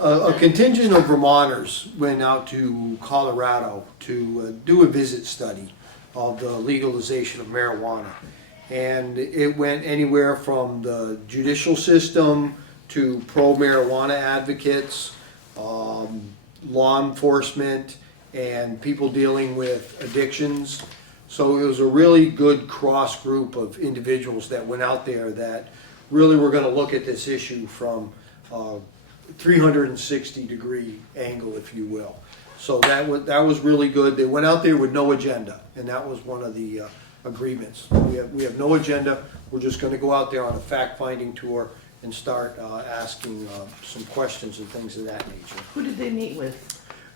A contingent of Vermonters went out to Colorado to do a visit study of the legalization of marijuana. And it went anywhere from the judicial system to pro-marijuana advocates, law enforcement, and people dealing with addictions. So it was a really good cross group of individuals that went out there that really were going to look at this issue from 360-degree angle, if you will. So that was really good. They went out there with no agenda, and that was one of the agreements. We have no agenda. We're just going to go out there on a fact-finding tour and start asking some questions and things of that nature. Who did they meet with?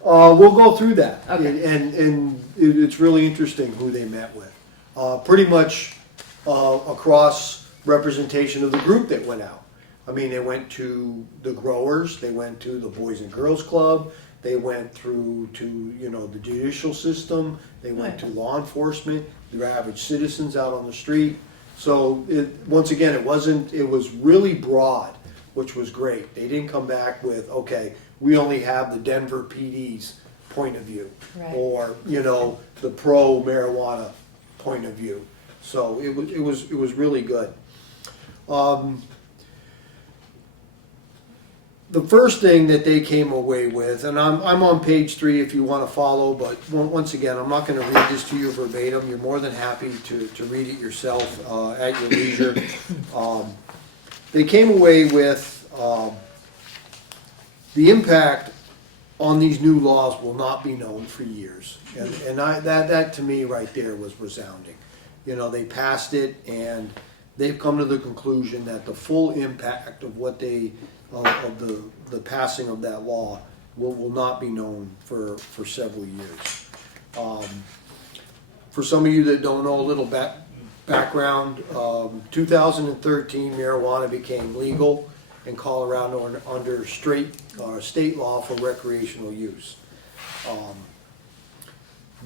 We'll go through that, Okay. and it's really interesting who they met with. Pretty much across representation of the group that went out. I mean, they went to the growers, they went to the Boys and Girls Club, they went through to the judicial system, they went to law enforcement, the average citizens out on the street. So once again, it was really broad, which was great. They didn't come back with, okay, we only have the Denver PD's point of view, Right. or the pro marijuana point of view. So it was really good. The first thing that they came away with, and I'm on page 3 if you want to follow, but once again, I'm not going to read this to you verbatim. You're more than happy to read it yourself at your leisure. They came away with the impact on these new laws will not be known for years. And that to me right there was resounding. They passed it, and they've come to the conclusion that the full impact of what of the passing of that law will not be known for several years. For some of you that don't know a little background, 2013 marijuana became legal in Colorado under state law for recreational use.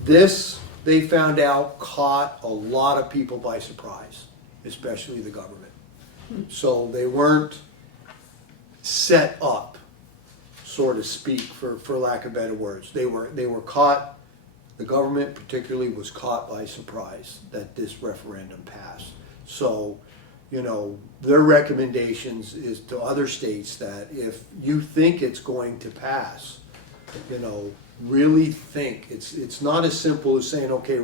This, they found out, caught a lot of people by surprise, especially the government. So they weren't set up, so to speak, for lack of better words. They were caught, the government particularly was caught by surprise that this referendum passed. So, their recommendations is to other states that if you think it's going to pass, really think. It's not as simple as saying, okay,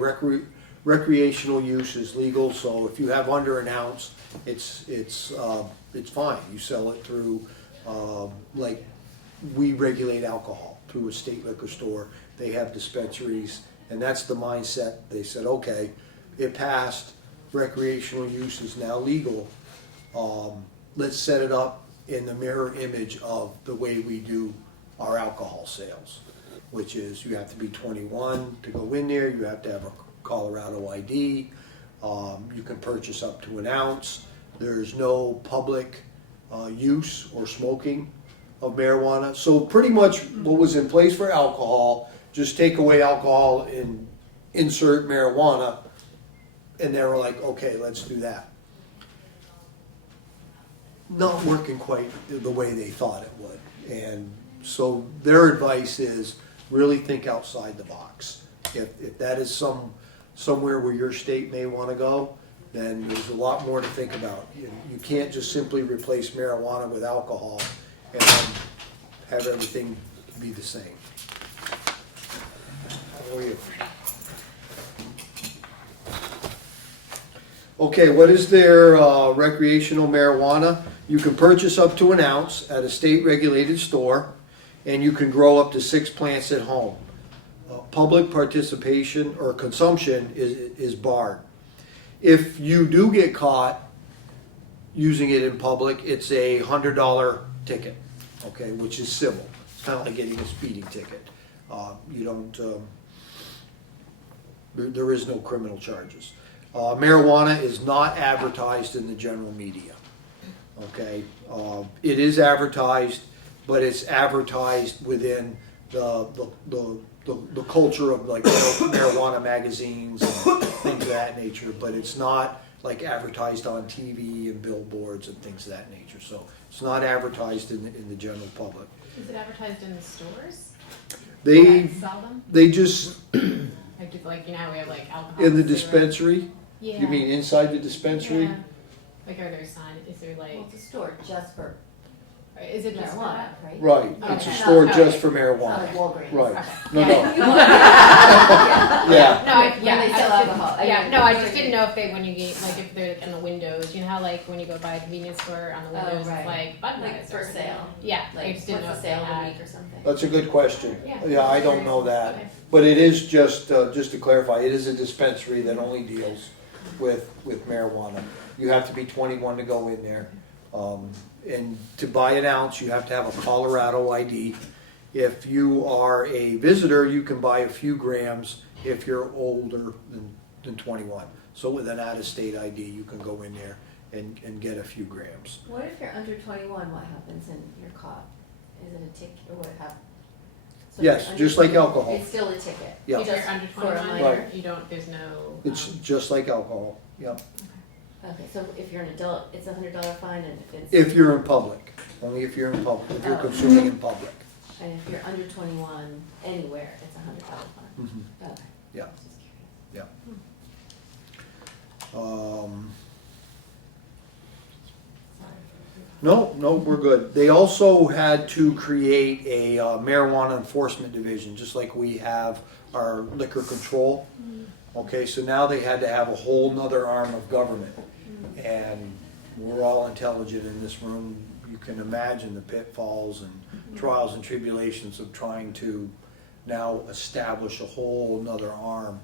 recreational use is legal, so if you have under an ounce, it's fine. You sell it through, like we regulate alcohol through a state liquor store. They have dispensaries, and that's the mindset. They said, okay, it passed, recreational use is now legal. Let's set it up in the mirror image of the way we do our alcohol sales, which is you have to be 21 to go in there, you have to have a Colorado ID, you can purchase up to an ounce, there's no public use or smoking of marijuana. So pretty much what was in place for alcohol, just take away alcohol and insert marijuana, and they were like, okay, let's do that. Not working quite the way they thought it would. And so their advice is really think outside the box. If that is somewhere where your state may want to go, then there's a lot more to think about. You can't just simply replace marijuana with alcohol and have everything be the same. How are you? Okay, what is their recreational marijuana? You can purchase up to an ounce at a state-regulated store, and you can grow up to 6 plants at home. Public participation or consumption is barred. If you do get caught using it in public, it's a $100 ticket, okay, which is civil. It's kind of like getting a speeding ticket. There is no criminal charges. Marijuana is not advertised in the general media. Okay, it is advertised, but it's advertised within the culture of like marijuana magazines and things of that nature. But it's not like advertised on TV and billboards and things of that nature. So it's not advertised in the general public. Is it advertised in the stores? They That sell them? just, Like, you know, we have like alcohol. in the cigarettes. dispensary, Yeah. you mean inside the dispensary? Yeah. Like, are there signs? Is there like? Well, it's a store just for Is it just marijuana, for right? Right, it's a Okay. store Okay. just for It's not marijuana. like Walgreens. Right. Okay. No, Yeah. no. Yeah. Yeah. No, I, When yeah, they I sell just alcohol. didn't- yeah, mean, no, I just didn't know if they, when you get, like, if they're like in the windows, you know how like when you go by a convenience store on the Oh, windows, right. it's like Budweiser. Like for or something. sale. Yeah, I Like, just didn't know what's if the they sale of the had. week or something? That's a good question. Yeah. Yeah, I don't know that. Okay. But it is just to clarify, it is a dispensary that only deals with marijuana. You have to be 21 to go in there. And to buy an ounce, you have to have a Colorado ID. If you are a visitor, you can buy a few grams if you're older than 21. So with an out-of-state ID, you can go in there and get a few grams. What if you're under 21? What happens and you're caught? Is it a ticket or what happens? So if Yes, you're under just like 21, alcohol. It's still a ticket. Yeah. If you're Just under for a 21, minor. Right. you don't, there's no. It's just like alcohol, yeah. Okay, so if you're an adult, it's $100 fine, and if it's If you're in public, only if you're in public, if you're Oh. consuming in public. and if you're under 21 anywhere, it's $100 fine. Mhm. Okay. Yeah. Just curious. Sorry. No, we're good. They also had to create a marijuana enforcement division, just like we have our liquor control. Okay, so now they had to have a whole nother arm of government. And we're all intelligent in this room. You can imagine the pitfalls and trials and tribulations of trying to now establish a whole nother arm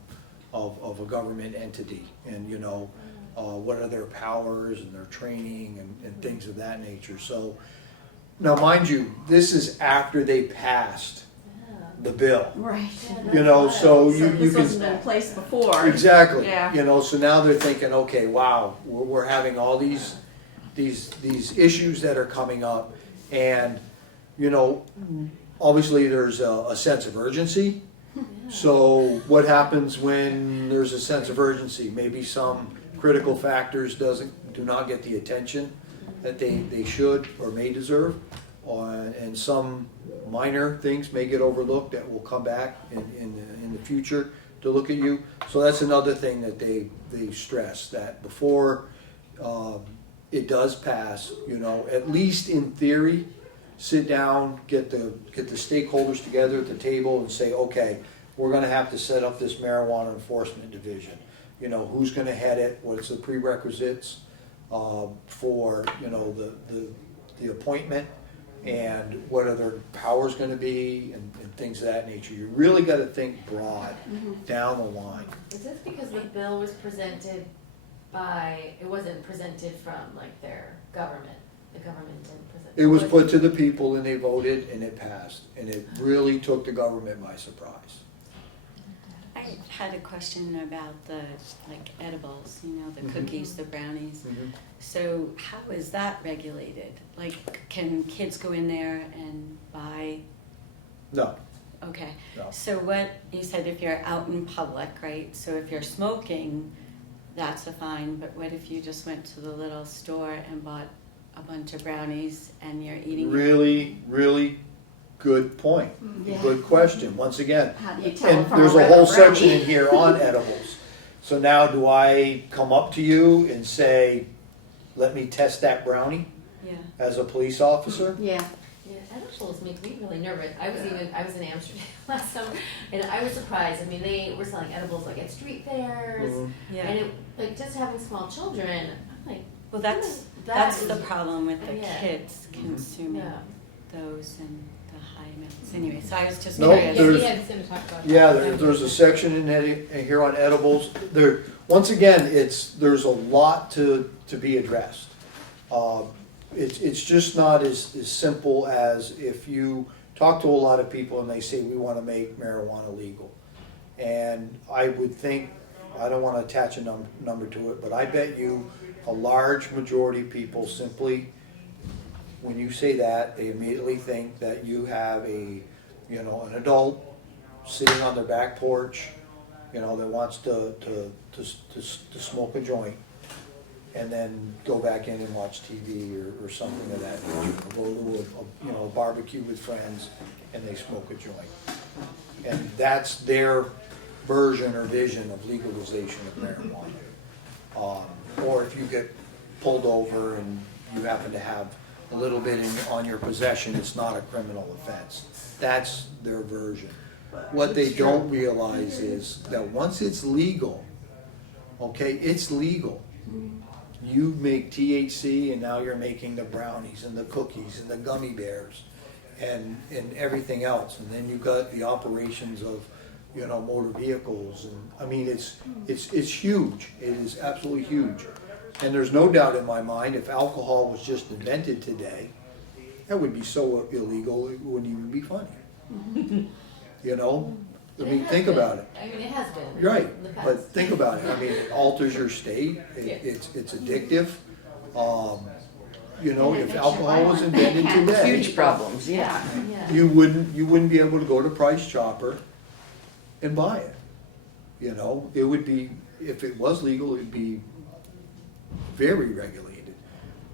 of a government entity. And, you know, what are their powers and their training and things of that nature. So, now mind you, this is after they passed the bill. Right. You know, so you This can. wasn't in place before. Exactly. Yeah. You know, so now they're thinking, okay, wow, we're having all these issues that are coming up, and you know, obviously there's a sense of urgency. So what happens when there's a sense of urgency? Maybe some critical factors do not get the attention that they should or may deserve, and some minor things may get overlooked that will come back in the future to look at you. So that's another thing that they stress, that before it does pass, you know, at least in theory, sit down, get the stakeholders together at the table and say, okay, we're going to have to set up this marijuana enforcement division. You know, who's going to head it? What's the prerequisites for, you know, the appointment, and what are their powers going to be, and things of that nature. You really got to think broad down the line. Is this because the bill was presented by, it wasn't presented from like their government? The government didn't present. It was put to the people and they voted and it passed, and it really took the government by surprise. I had a question about the like edibles, you know, the Mhm. cookies, the brownies. So how is that regulated? Like, can kids go in there and buy? No, Okay. no. So what, you said if you're out in public, right? So if you're smoking, that's a fine, but what if you just went to the little store and bought a bunch of brownies and you're eating it? Really, really good point. Yeah. Good question, once again. How do you tell And from a there's a regular whole section brownie? in here on edibles. So now do I come up to you and say, let me test that brownie Yeah. as a police officer? Yeah. Yeah, edibles make me really nervous. I was in Amsterdam last summer, and I was surprised. I mean, they were selling edibles like at street fairs, Mhm. Yeah. and it, like just having small children. I'm like, Well, that's that that's is- the problem with the Yeah. kids consuming yeah. those and the high amounts. Anyway, so I was just No, curious. Yeah, there's- he had something to talk about. Yeah, that. there's a section in here on edibles. There, once again, there's a lot to be addressed. It's just not as simple as if you talk to a lot of people and they say, we want to make marijuana legal. And I would think, I don't want to attach a number to it, but I bet you a large majority of people simply, when you say that, they immediately think that you have an adult sitting on their back porch, you know, that wants to smoke a joint. and then go back in and watch TV or something of that nature. Go to a barbecue with friends, and they smoke a joint. And that's their version or vision of legalization of marijuana. Or if you get pulled over and you happen to have a little bit on your possession, it's not a criminal offense. That's their version. What they don't realize is that once it's legal, okay, it's legal. You make THC and now you're making the brownies and the cookies and the gummy bears and everything else. And then you've got the operations of, motor vehicles. And I mean, it's huge. It is absolutely huge. And there's no doubt in my mind, if alcohol was just invented today, that would be so illegal, it wouldn't even be funny. I mean, think about it. I mean, it has been. Right, in the past. but think about it. I mean, it alters your state. It's addictive. If alcohol was invented today, Huge problems, yeah. Yeah. you wouldn't be able to go to Price Chopper and buy it. It would be, if it was legal, it'd be very regulated.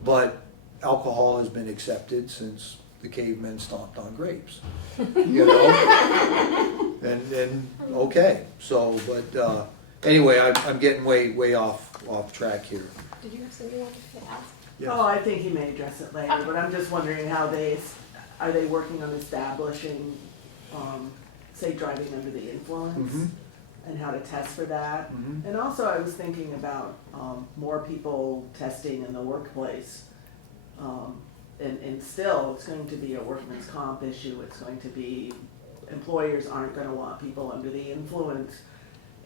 But alcohol has been accepted since the cavemen stomped on grapes. And okay. So, but anyway, I'm getting way off track here. Did you have something you wanted to ask? Yes. Oh, I think he may address it later, but I'm just wondering how are they working on establishing, say, driving under the influence? Mhm. And how to test for that? Mhm. And also, I was thinking about more people testing in the workplace. And still, it's going to be a workman's comp issue. It's going to be, employers aren't gonna want people under the influence,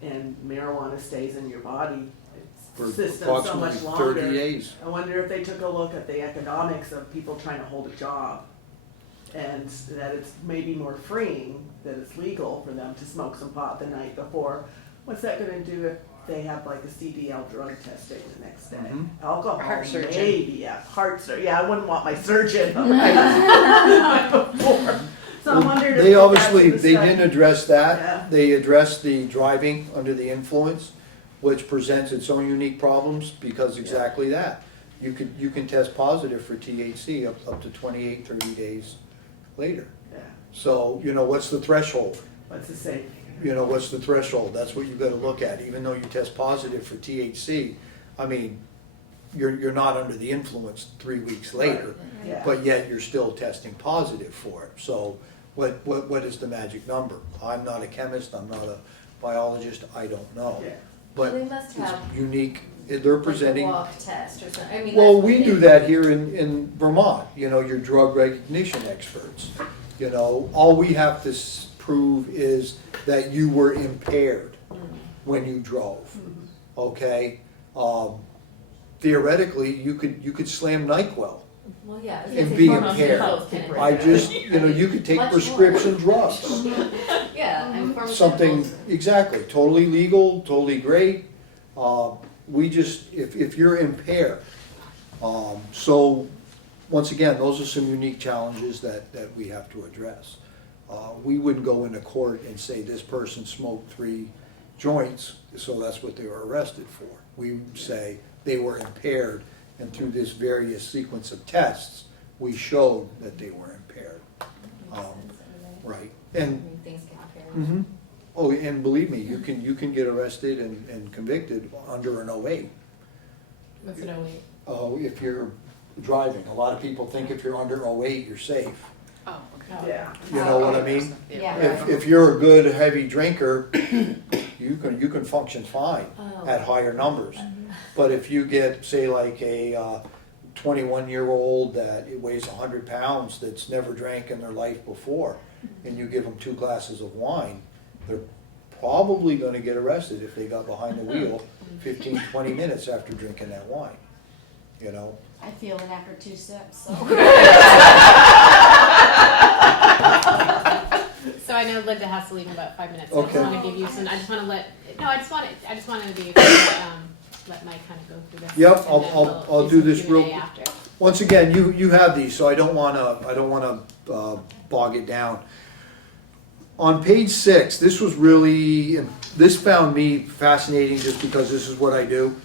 and marijuana stays in your body. For It's system so approximately much longer. 30 days. I wonder if they took a look at the economics of people trying to hold a job, and that it's maybe more freeing, that it's legal for them to smoke some pot the night before. What's that gonna do if they have like a CDL drug testing the next day? Mhm. Alcohol, Heart surgeon. maybe, yeah, heart surgeon, yeah, I wouldn't want my surgeon the night before. So I wondered if They that's obviously, in the they study. didn't address that. Yeah. They addressed the driving under the influence, which presents its own unique problems because exactly that. You can test positive for THC up to 28, 30 days later. Yeah, So, what's the threshold? what's the same? What's the threshold? That's what you've got to look at. Even though you test positive for THC, I mean, you're not under the influence 3 weeks later, Yeah. but yet you're still testing positive for it. So what is the magic number? I'm not a chemist, I'm not a biologist, I don't know. Yeah. But They must it's have, unique, they're like, a presenting. walk test or something. I mean, Well, that's we the do thing. that here in Vermont, your drug recognition experts. All we have to prove is that you were impaired when you drove, okay? Theoretically, you could slam NyQuil Well, yeah. I was and gonna be say hormones impaired. both can I impair. just, you could take Much more. prescription drugs. Yeah, and pharmaceuticals. Something, exactly, totally legal, totally great. We just, if you're impaired. So, once again, those are some unique challenges that we have to address. We wouldn't go into court and say this person smoked 3 joints, so that's what they were arrested for. We would say they were impaired, and through this various sequence of tests, we showed that they were impaired. Makes sense, anyway. Right, I and mean, things get impaired. mhm. Oh, and believe me, you can get arrested and convicted under an 08. What's it only? Oh, if you're driving, a lot of people think if you're under 08, you're safe. Oh, okay. Yeah. You know what I mean? Yeah. If you're a good heavy drinker, you can function fine Oh. at higher numbers. But if you get, say, like a 21-year-old that it weighs 100 pounds that's never drank in their life before, and you give them 2 glasses of wine, they're probably going to get arrested if they got behind the wheel 15, 20 minutes after drinking that wine. I feel it after 2 sips, so. So I know Linda has to leave in about 5 minutes. So Okay. I just want to give you some. I just wanted to be let Mike kind of go through this. Yep, and I'll- then I'll we'll do some this real- Q&A after. Once again, you have these, so I don't wanna bog it down. On page 6, this found me fascinating just because this is what I do.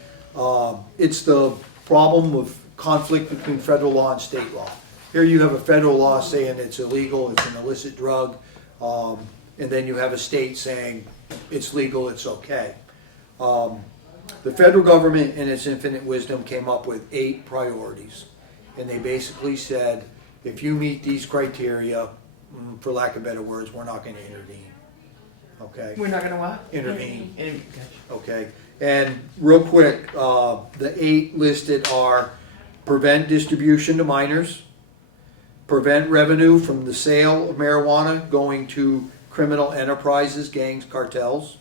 It's the problem of conflict between federal law and state law. Here you have a federal law saying it's illegal, it's an illicit drug, and then you have a state saying it's legal, it's okay. The federal government, in its infinite wisdom, came up with 8 priorities. And they basically said, if you meet these criteria, for lack of better words, we're not going to intervene. Okay? We're not gonna what? Intervene. Gotcha. Okay? And real quick, the 8 listed are prevent distribution to minors, prevent revenue from the sale of marijuana going to criminal enterprises, gangs, cartels,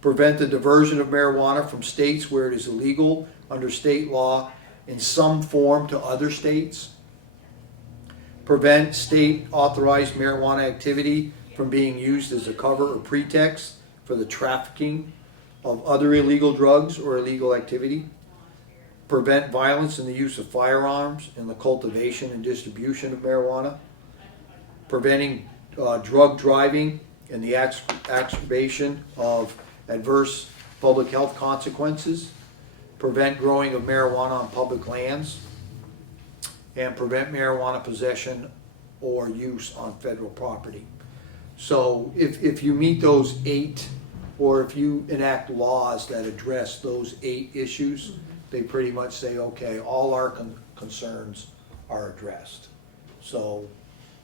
prevent the diversion of marijuana from states where it is illegal under state law in some form to other states, prevent state authorized marijuana activity from being used as a cover or pretext for the trafficking of other illegal drugs or illegal activity, prevent violence in the use of firearms in the cultivation and distribution of marijuana, preventing drug driving and the exacerbation of adverse public health consequences, prevent growing of marijuana on public lands, and prevent marijuana possession or use on federal property. So if you meet those 8, or if you enact laws that address those 8 issues, they pretty much say, okay, all our concerns are addressed. So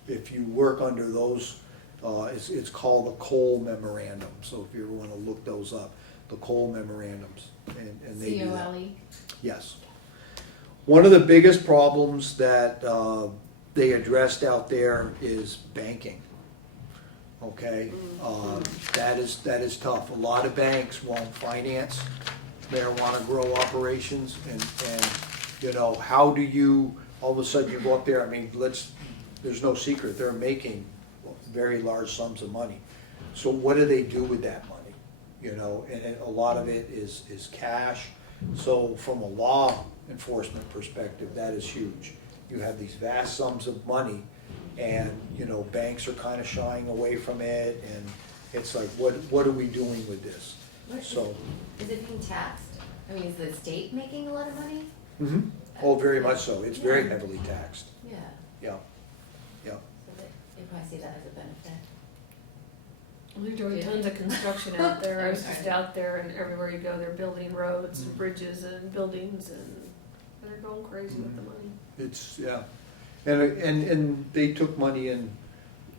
if you work under those, it's called the Cole Memorandum. So if you ever want to look those up, the Cole Memorandums, and they do that. COLE. Yes. One of the biggest problems that they addressed out there is banking. Okay, that is tough. A lot of banks won't finance marijuana grow operations, and you know, how do you all of a sudden you go up there? I mean, there's no secret they're making very large sums of money. So what do they do with that money? You know, and a lot of it is cash. So from a law enforcement perspective, that is huge. You have these vast sums of money, and you know, banks are kind of shying away from it, and it's like, what are we doing with this? So, Is it being taxed? I mean, is the state making a lot of money? oh, very much so. It's very heavily taxed. Yeah. Yeah, yeah. So they probably see that as a benefit. They're doing tons of construction out there. I was just out there, and everywhere you go, they're building roads and bridges and buildings, and they're going crazy with the money. It's, yeah. And they took money, and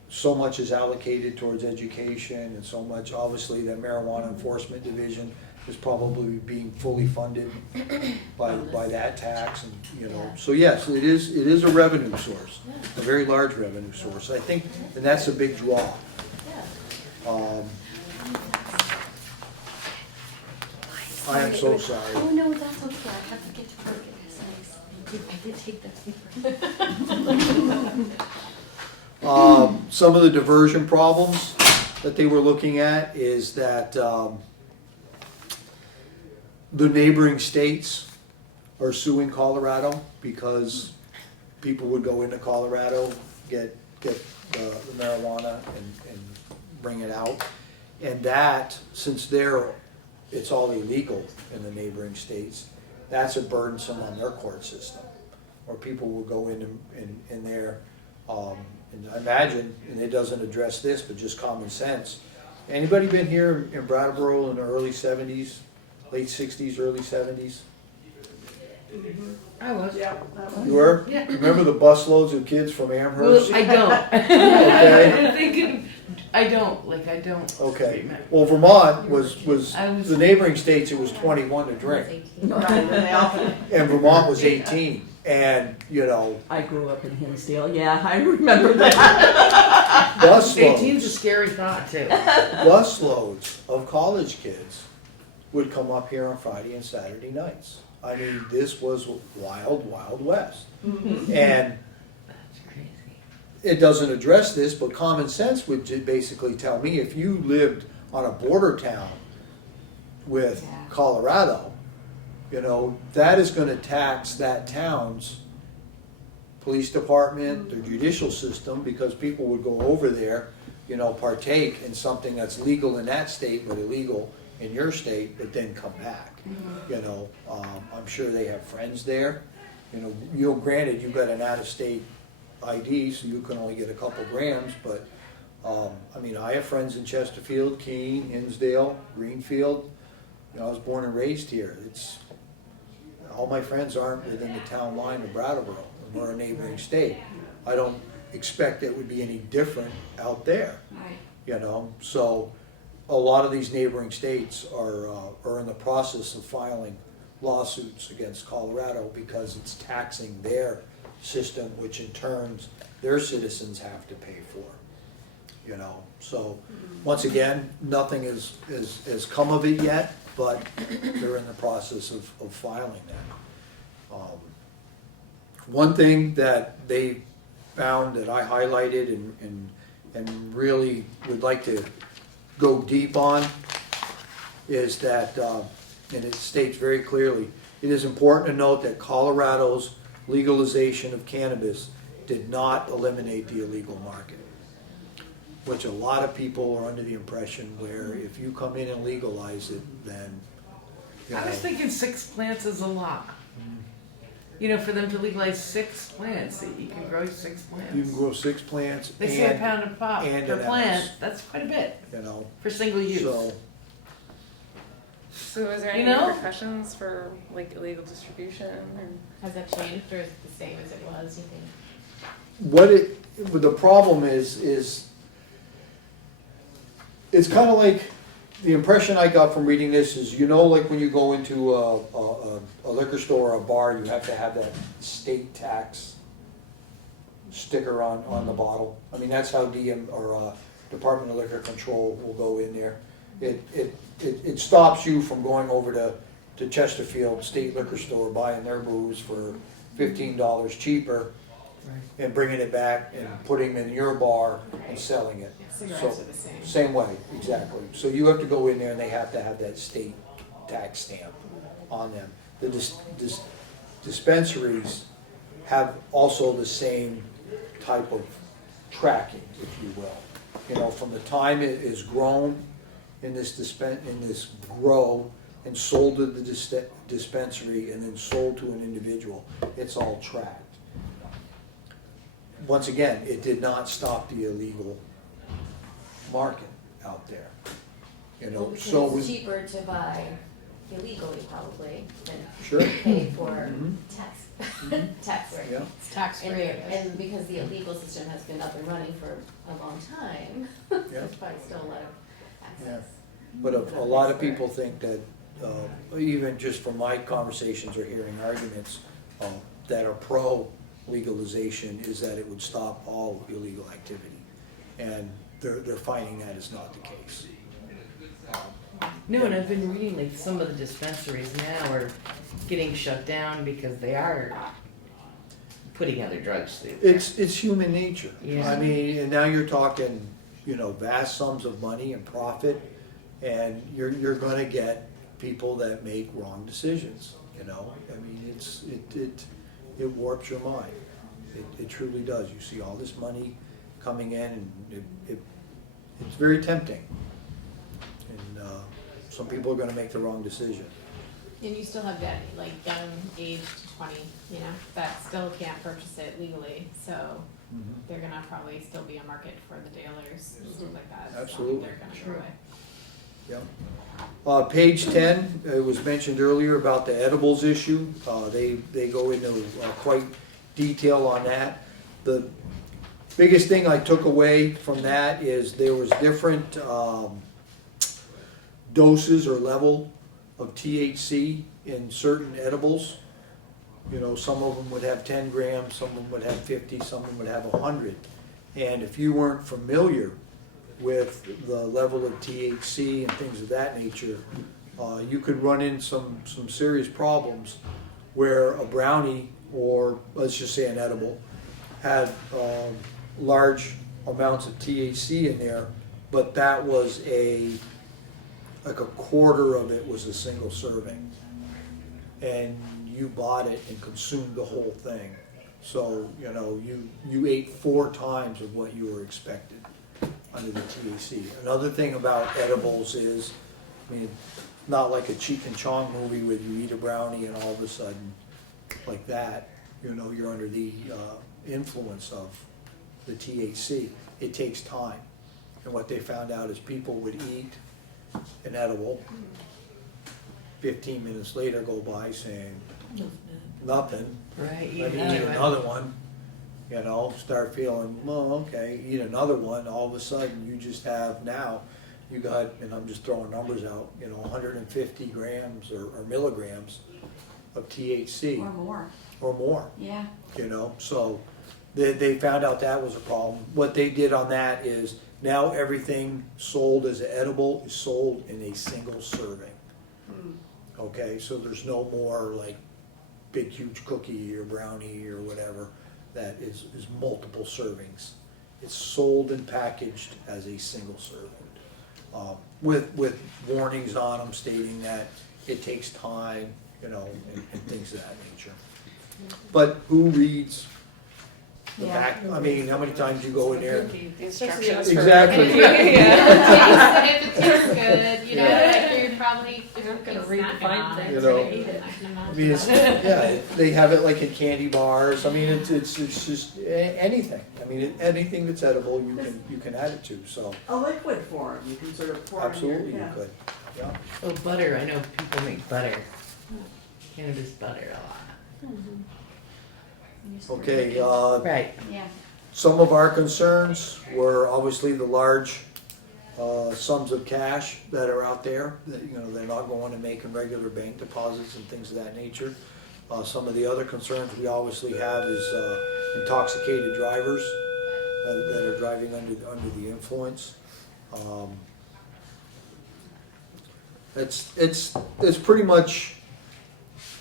so much is allocated towards education, and so much, obviously, the Marijuana Enforcement Division is probably being fully funded by that tax, and, you know. Yeah. So yes, it is a revenue source, a very large revenue source, I think, and that's a big draw. Yeah. I am so sorry. Oh, no, that's okay, I have to get to work at this nice. I did take that paper. Some of the diversion problems that they were looking at is that the neighboring states are suing Colorado because people would go into Colorado, get the marijuana and bring it out. And that, since it's all illegal in the neighboring states, that's a burdensome on their court system, where people will go in there. And I imagine, and it doesn't address this, but just common sense. Anybody been here in Brattleboro in the early 70s, late 60s, early 70s? I was. Yeah. You were? Yeah. Remember the busloads of kids from Amherst? Well, I don't. Okay. I'm thinking, I don't. Okay. Well, Vermont was I was- the neighboring states, it was 21 to drink. Right, and they often- And Vermont was 18. And, you know, I grew up in Hinsdale. Yeah, I remember that. 18's a busloads scary thought too. of college kids would come up here on Friday and Saturday nights. I mean, this was wild, wild west. And That's crazy. it doesn't address this, but common sense would basically tell me if you lived on a border town with Yeah. Colorado, you know, that is going to tax that town's police department, their judicial system, because people would go over there, you know, partake in something that's legal in that state but illegal in your state, but then come back. You know, I'm sure they have friends there. You know, granted, you've got an out-of-state ID, so you can only get a couple grams, but, I mean, I have friends in Chesterfield, Keene, Hinsdale, Greenfield. You know, I was born and raised here. All my friends aren't within the town line of Brattleboro. We're a neighboring state. I don't expect it would be any different out there. Right. You know, so a lot of these neighboring states are in the process of filing lawsuits against Colorado because it's taxing their system, which in turn their citizens have to pay for. You know, so once again, nothing has come of it yet, but they're in the process of filing that. One thing that they found that I highlighted and really would like to go deep on is that, and it states very clearly, it is important to note that Colorado's legalization of cannabis did not eliminate the illegal market, which a lot of people are under the impression where if you come in and legalize it, then, you know. I was thinking 6 plants is a lot. You know, for them to legalize 6 plants, you can grow 6 plants. You can grow 6 plants They say a pound of pop and per an plant. ounce. That's quite a bit You know, for single use. So is there any You know? repercussions for like illegal distribution or? Has that changed, or is it the same as it was, you think? what the problem is it's kind of like, the impression I got from reading this is, you know, like when you go into a liquor store or a bar, you have to have that state tax sticker on the bottle. I mean, that's how Department of Liquor Control will go in there. It stops you from going over to Chesterfield State Liquor Store, buying their booze for $15 cheaper, and bringing it back and putting them in your bar and selling it. Cigarettes are the same. Same way, exactly. So you have to go in there and they have to have that state tax stamp on them. The dispensaries have also the same type of tracking, if you will. You know, from the time it is grown in this grow and sold to the dispensary and then sold to an individual, it's all tracked. Once again, it did not stop the illegal market out there. You know, Because so it's cheaper to buy illegally probably than Sure. pay for Mhm. tax rate. Yeah. It's tax free. And because the illegal system has been up and running for a long time, Yeah. there's probably still a lot of access. But a lot of people think that, even just from my conversations or hearing arguments, that are pro-legalization is that it would stop all illegal activity. And they're finding that is not the case. No, and I've been reading like some of the dispensaries now are getting shut down because they are putting other drugs through there. It's human nature. Yeah. I mean, and now you're talking, you know, vast sums of money and profit, and you're gonna get people that make wrong decisions, you know? I mean, it warps your mind. It truly does. You see all this money coming in, and it's very tempting. And some people are gonna make the wrong decision. And you still have that, like, young age to 20, you know, that still can't purchase it legally, so they're gonna probably still be a market for the dealers and stuff like that. So Absolutely. they're gonna go away. Yep. Page 10, it was mentioned earlier about the edibles issue. They go into quite detail on that. The biggest thing I took away from that is there was different doses or level of THC in certain edibles. You know, some of them would have 10 grams, some of them would have 50, some of them would have 100. And if you weren't familiar with the level of THC and things of that nature, you could run into some serious problems where a brownie, or let's just say an edible, had large amounts of THC in there, but that was like a quarter of it was a single serving. And you bought it and consumed the whole thing. So, you know, you ate 4 times of what you were expected under the THC. Another thing about edibles is I mean, not like a Cheech and Chong movie where you eat a brownie and all of a sudden, like that, you know, you're under the influence of the THC. It takes time. And what they found out is people would eat an edible, 15 minutes later go by saying, nothing, Right, let me eat another one. You know, start feeling, well, okay, eat another one, all of a sudden you just have now, you got, and I'm just throwing numbers out, you know, 150 grams or milligrams of THC Or more, or more, yeah. you know, so they found out that was a problem. What they did on that is now everything sold as an edible is sold in a single serving. Okay, so there's no more like big huge cookie or brownie or whatever that is multiple servings. It's sold and packaged as a single serving, with warnings on them stating that it takes time, you know, and things of that nature. But who reads the Yeah. back? I mean, how many times you go in there? The Especially instructions us for. Exactly. If it tastes good, you know, like you're probably, if You're you're not gonna snacking read the fine on it, print, You you're know. gonna eat it, I can I mean, it's, imagine. yeah, they have it like in candy bars. I mean, it's just anything. I mean, anything that's edible, you can add it to. So A liquid form, you can sort of pour in your, absolutely, you yeah. could. Yeah. Oh, butter, I know people make butter. Cannabis butter a lot. Okay. Right. Yeah, Some of our concerns were obviously the large sums of cash that are out there. That, you know, they're not going and making regular bank deposits and things of that nature. Some of the other concerns we obviously have is intoxicated drivers that are driving under the influence. It's pretty much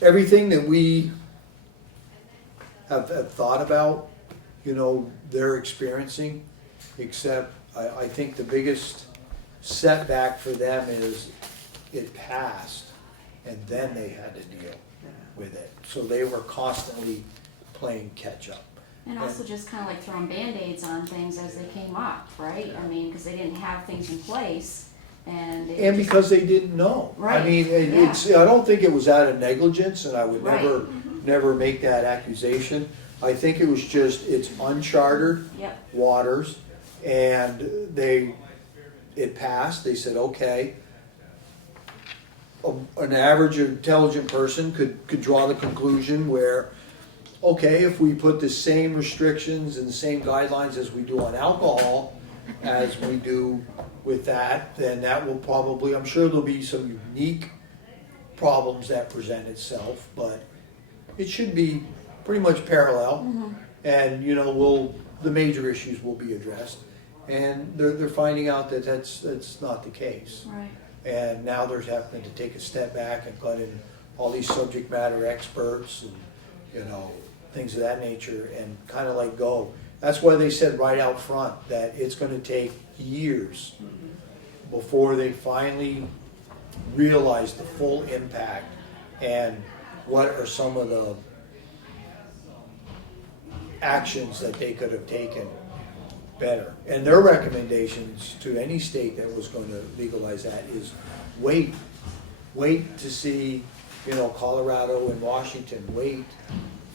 everything that we have thought about, you know, they're experiencing, except I think the biggest setback for them is it passed and then they had to deal with it. So they were constantly playing catch up. and also just kind of like throwing Band-Aids on things as they came up, right? I mean, because they didn't have things in place, and. And because they didn't know. I Right, mean, yeah. I don't think it was out of negligence, and I would Right. never make that accusation. I think it was just, it's uncharted Yep, waters, and it passed. They said, okay. An average intelligent person could draw the conclusion where, okay, if we put the same restrictions and the same guidelines as we do on alcohol, as we do with that, then that will probably, I'm sure there'll be some unique problems that present itself, but it should be pretty much parallel. And, you know, the major issues will be addressed. And they're finding out that that's not the case. right. And now they're having to take a step back and cut in all these subject matter experts and, you know, things of that nature and kind of let go. That's why they said right out front that it's going to take years before they finally realize the full impact and what are some of the actions that they could have taken better. And their recommendations to any state that was going to legalize that is wait to see, you know, Colorado and Washington, wait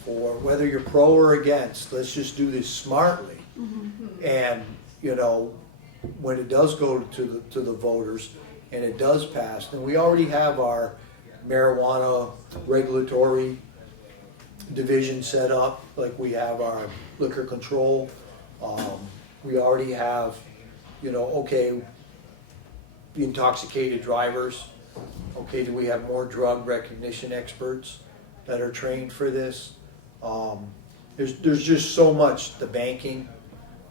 for whether you're pro or against, let's just do this smartly. And, you know, when it does go to the voters and it does pass, then we already have our marijuana regulatory division set up, like we have our liquor control. We already have, you know, okay, the intoxicated drivers. Okay, do we have more drug recognition experts that are trained for this? There's just so much. The banking,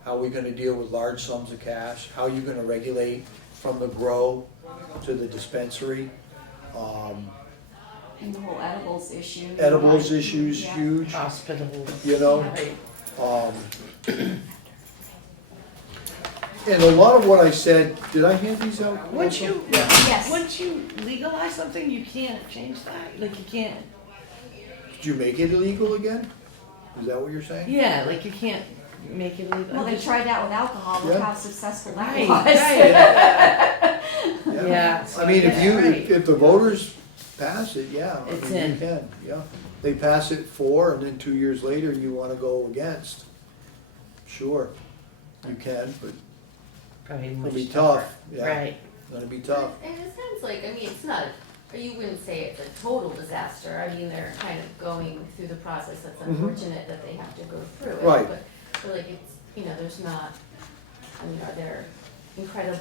how are we going to deal with large sums of cash? How are you going to regulate from the grow to the dispensary? And the whole edibles issue. Edibles issues Yeah. huge, Hospitals. you know. Right. And a lot of what I said, did I hand these out? Once you, Yes. once you legalize something, you can't change that. Like you can't. Did you make it illegal again? Is that what you're saying? Yeah, like you can't make it legal. Well, they tried that with alcohol, look Yeah. how successful that Right, was. right. Yeah. I mean, if Yeah, you, right. if the voters pass it, yeah. I It's mean, you in. can, yeah. They pass it for, and then 2 years later, you wanna go against. Sure, you can, but Probably it'll much be tougher. tough, yeah. Right. It's gonna be tough. And it sounds like, I mean, it's not, or you wouldn't say it's a total disaster. I mean, they're kind of going through the process. That's Mhm. unfortunate that they have to go through it. Right. But like it's, you know, there's not, I mean, are there incredible,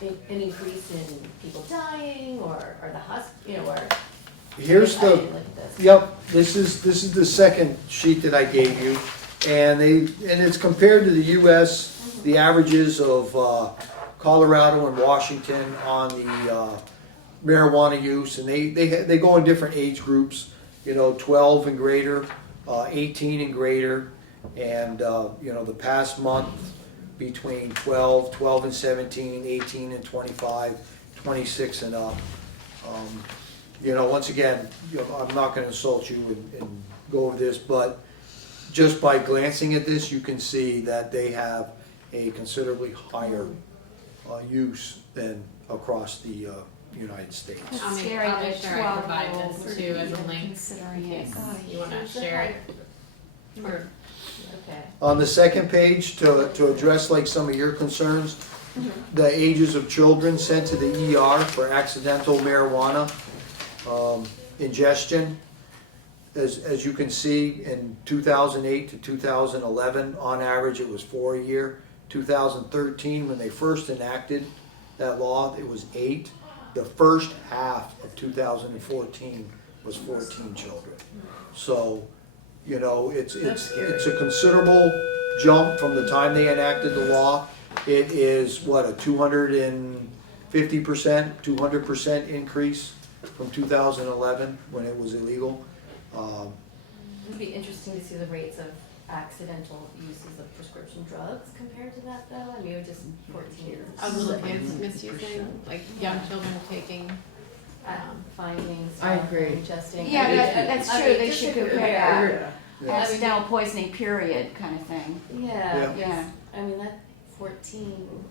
an increase in people dying or the or? Here's I the, didn't look at this. yep, this is the second sheet that I gave you. And it's compared to the US, the averages of Colorado and Washington on the marijuana use. And they go in different age groups, 12 and greater, 18 and greater. And, the past month between 12 and 17, 18 and 25, 26 and up. Once again, I'm not gonna insult you and go over this, but just by glancing at this, you can see that they have a considerably higher use than across the United States. It's I'll make- scary I'll make that sure I provide 12-year-olds this are too as a even link considering in it. case Oh, you wanna Is that share it. Or, okay. On the second page, to address like some of your concerns, the ages of children sent to the ER for accidental marijuana ingestion. As you can see, in 2008 to 2011, on average, it was 4 a year. 2013, when they first enacted that law, it was 8. The first half of 2014 was 14 children. So, it's a considerable jump from the time they enacted the law. It is, a 250%, 200% increase from 2011 when it was illegal. It'd be interesting to see the rates of accidental uses of prescription drugs compared to that though. I mean, it was just 14 years. Of little kids misusing, like young children taking, Findings. I agree. Ingesting. Yeah, I mean, that's I true, mean, they just should to compare Yeah. accidental poisoning period kind of thing. Yeah, Yeah. I mean, that 14.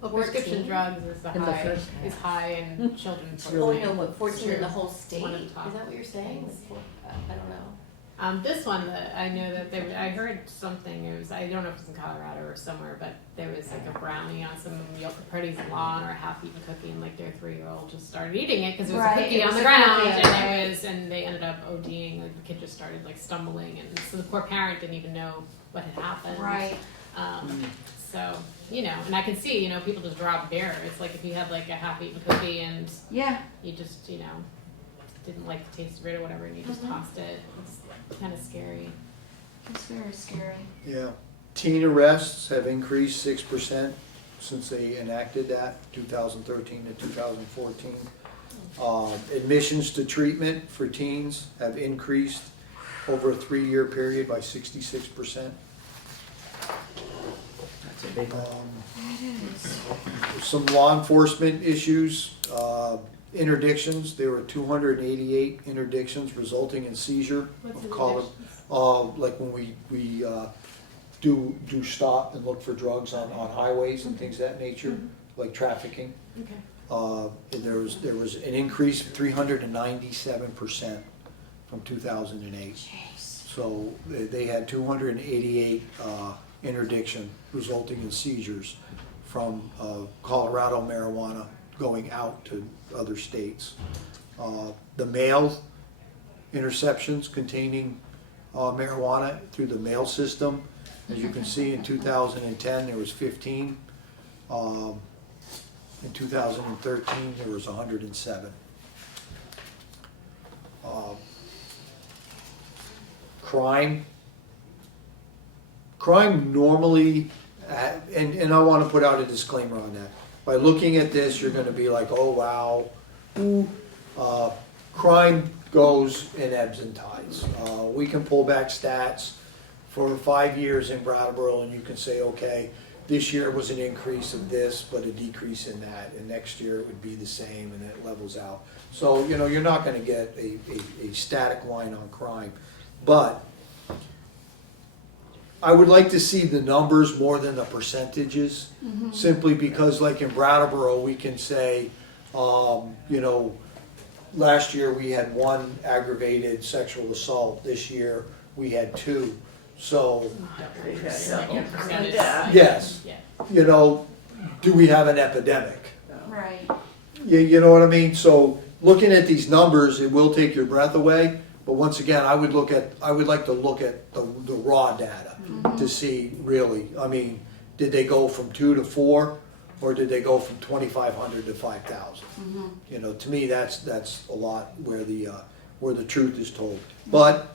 well, prescription 14? drugs is In the first half. is high in children. Oh, no, what, 14 in True. the whole state? One of Is the top that what you're saying? things. I don't know. This one, that I know that I heard something, I don't know if it's in Colorado or somewhere, but there was like a brownie on some party's lawn or a half-eaten cookie, and like their 3-year-old just started eating it because it was Right, a cookie it on was the a ground, cookie. and they ended up ODing, like the kid just started like stumbling, and so the poor parent didn't even know what had happened. Right. So, and I can see, people just drop beer. It's like if you had like a half-eaten cookie and Yeah. you just, didn't like the taste of it or whatever, and you just tossed it. It's kind of scary. It's very scary. Yeah. Teen arrests have increased 6% since they enacted that, 2013 to 2014. Admissions to treatment for teens have increased over a 3-year period by 66%. That's a big one. Some law enforcement issues, interdictions. There were 288 interdictions resulting in seizure. What's of an color. Like when we do stop and look for drugs on highways and things of that nature, like trafficking. Okay. And there was an increase of 397% from 2008. So they had 288 interdiction resulting in seizures from Colorado marijuana going out to other states. The mail interceptions containing marijuana through the mail system, as you can see, in 2010 there was 15. In 2013 there was 107. Crime normally, and I want to put out a disclaimer on that. By looking at this, you're going to be like, oh wow, ooh. Crime goes in ebbs and tides. We can pull back stats for 5 years in Brattleboro, and you can say, okay, this year was an increase of this, but a decrease in that, and next year it would be the same, and it levels out. So, you're not going to get a static line on crime. But I would like to see the numbers more than the percentages, simply because like in Brattleboro, we can say, you know, last year we had 1 aggravated sexual assault, this year we had 2. So, Yeah. yes, Yeah. you know, do we have an epidemic? Right. You know what I mean? So looking at these numbers, it will take your breath away. But once again, I would like to look at the raw data to see really. I mean, did they go from 2 to 4, or did they go from 2,500 to 5,000? You know, to me, that's a lot where the truth is told. But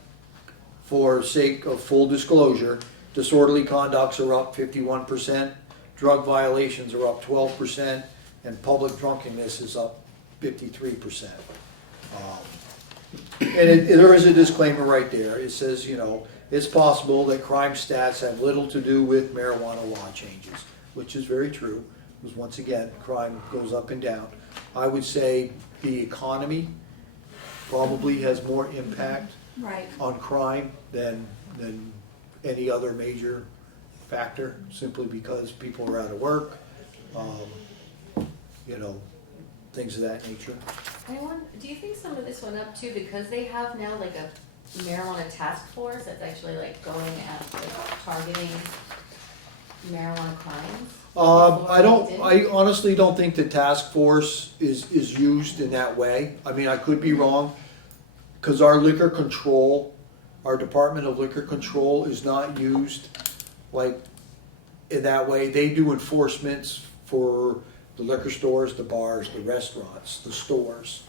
for sake of full disclosure, disorderly conducts are up 51%, drug violations are up 12%, and public drunkenness is up 53%. And there is a disclaimer right there. It says, you know, it's possible that crime stats have little to do with marijuana law changes, which is very true, because once again, crime goes up and down. I would say the economy probably has more impact Right. on crime than any other major factor, simply because people are out of work, you know, things of that nature. Do you think some of this went up too because they have now like a marijuana task force that's actually like going at like targeting marijuana crimes? I honestly don't think the task force is used in that way. I mean, I could be wrong, because our liquor control, our Department of Liquor Control is not used like in that way. They do enforcements for the liquor stores, the bars, the restaurants, the stores.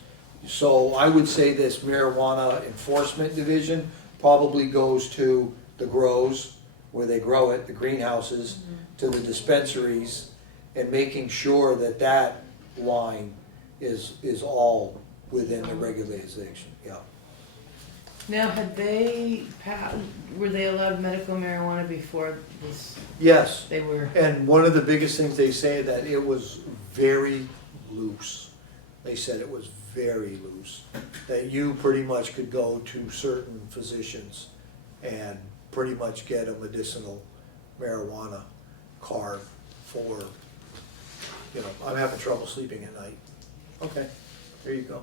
So I would say this marijuana enforcement division probably goes to the grows, where they grow it, the greenhouses, to the dispensaries, and making sure that that line is all within the regularization, yeah. Now, were they allowed medical marijuana before this? Yes, They were. and one of the biggest things they say that it was very loose. They said it was very loose, that you pretty much could go to certain physicians and pretty much get a medicinal marijuana card for, you know, I'm having trouble sleeping at night. Okay, there you go.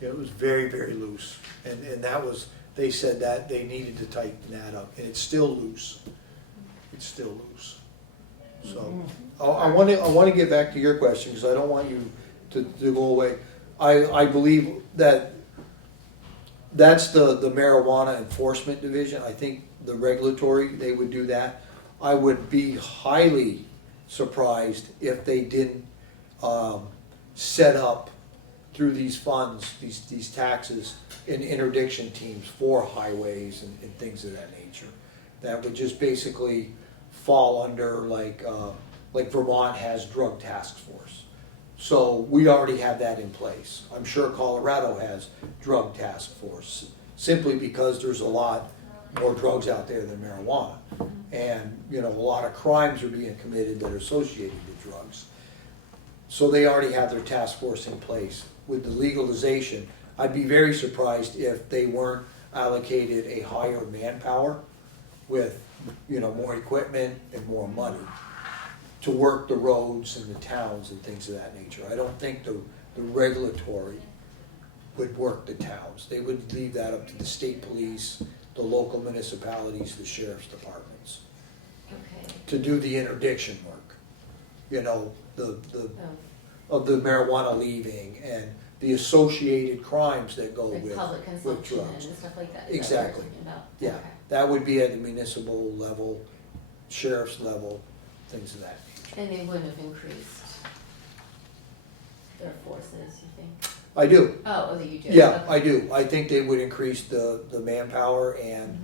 Yeah, it was very, very loose, and that was, they said that they needed to tighten that up, and it's still loose. It's still loose. So, I want to get back to your question, because I don't want you to go away. I believe that that's the marijuana enforcement division. I think the regulatory, they would do that. I would be highly surprised if they didn't set up through these funds, these taxes, in interdiction teams for highways and things of that nature. That would just basically fall under like Vermont has drug task force. So we already have that in place. I'm sure Colorado has drug task force, simply because there's a lot more drugs out there than marijuana. And, you know, a lot of crimes are being committed that are associated with drugs. So they already have their task force in place. With the legalization, I'd be very surprised if they weren't allocated a higher manpower with, you know, more equipment and more money to work the roads and the towns and things of that nature. I don't think the regulatory would work the towns. They would leave that up to the state police, the local municipalities, the sheriff's departments, to do the interdiction work. You know, of the marijuana leaving and the associated crimes that go Like with public consumption drugs. and stuff like that. Exactly. Yeah, Okay. that would be at the municipal level, sheriff's level, things of that nature. And they wouldn't have increased their forces, you think? I do. Oh, that you do? Yeah, Okay. I do. I think they would increase the manpower and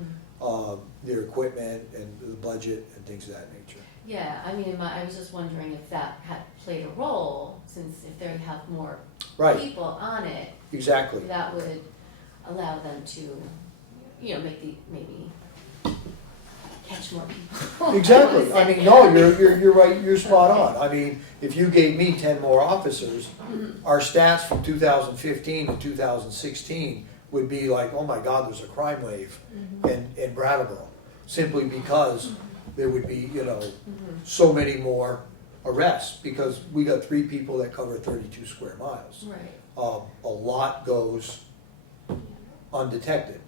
their equipment and the budget and things of that nature. Yeah, I mean, I was just wondering if that had played a role, since if they have more Right, people on it, exactly. that would allow them to, you know, maybe catch more people. Exactly. I mean, no, you're right. You're spot on. I mean, if you gave me 10 more officers, our stats from 2015 to 2016 would be like, oh my God, there's a crime wave in Brattleboro. simply because there would be, so many more arrests, because we got 3 people that cover 32 square miles. Right, A lot goes undetected,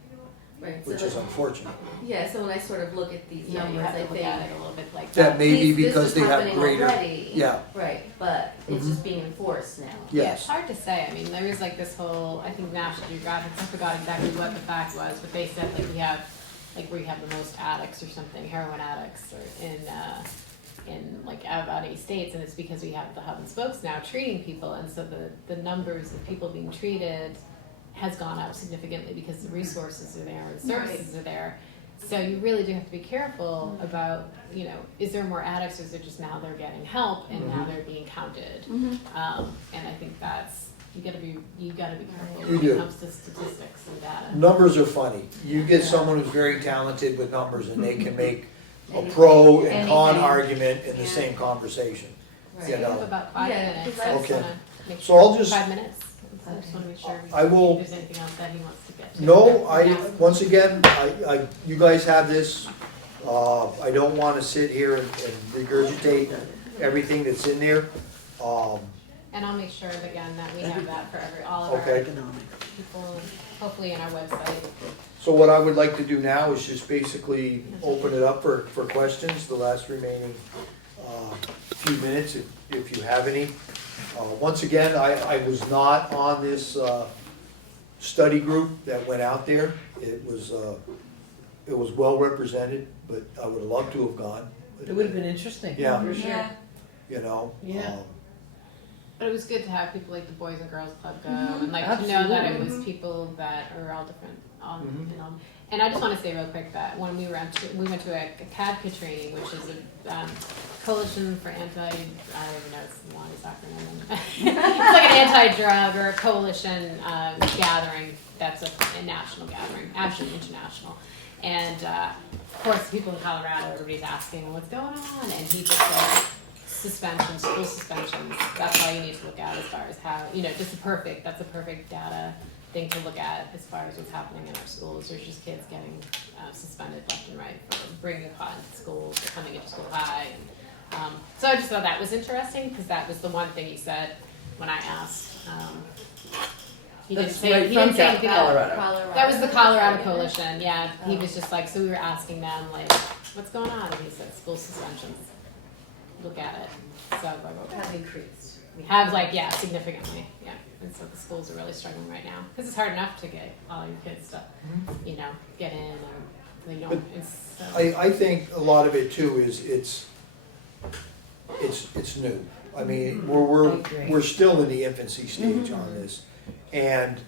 right. which So is unfortunate. yeah, so when I sort of look at these Yeah, you numbers, have I to look think. at it a little bit like That may be this because is they have happening greater, already, yeah, right, but it's Mhm. just being enforced now. Yeah, yes. it's hard to say. I mean, there was like this whole, I think National Geographic, I forgot exactly what the fact was, but they said like we have the most addicts or something, heroin addicts, or in like about 8 states, and it's because we have the hub and spokes now treating people, and so the numbers of people being treated has gone up significantly because the resources are there and the services are there. So you really do have to be careful about, is there more addicts, or is it just now they're getting help and now they're being counted? Mhm. And I think that's, you gotta be careful You when do. it comes to statistics and data. Numbers are funny. You get someone who's very talented with numbers and they can make a pro and con Anything. argument in the Yeah. same conversation. Right. You We have know. about 5 Yeah, minutes. 'cause I just Okay. wanna make So sure. I'll just- 5 minutes? I just wanna make sure. I will- If there's anything else that he wants to get to. No, Yeah. once again, you guys have this. I don't wanna sit here and regurgitate everything that's in there. And I'll make sure again that we have that for all of our Okay. people, and hopefully in our website. So what I would like to do now is just basically open it up for questions, the last remaining few minutes, if you have any. Once again, I was not on this study group that went out there. It was well represented, but I would love to have gone. It would have been interesting. Yeah. For sure. Yeah. Yeah. But it was good to have people like the Boys and Girls Club go, Mhm. and like to know that it Absolutely. was people that are all different. Mhm. And I just want to say real quick that when we went to a CADCA training, which is a coalition for anti, I don't even know, it's the longest acronym. It's like an anti-drug or a coalition gathering that's a national gathering, actually international. And of course, people in Colorado, everybody's asking what's going on, and he just said suspensions, school suspensions. That's all you need to look at as far as how, that's a perfect data thing to look at as far as what's happening in our schools. There's just kids getting suspended left and right for bringing pot into schools or coming into school high. And, so I just thought that was interesting because that was the one thing he said when I asked. He didn't That's say right he from didn't say anything else. Colorado. That was the Colorado Coalition, yeah. He was just like, so we were asking them, like, what's going on? And he said, school suspensions. Look at it. So I was like, okay. Have increased. We have, like, yeah, significantly, yeah. And so the schools are really struggling right now. Because it's hard enough to get all your kids to, get in and they don't. It's so, I think a lot of it too is it's new. I mean, I agree. we're still in the infancy stage on this. And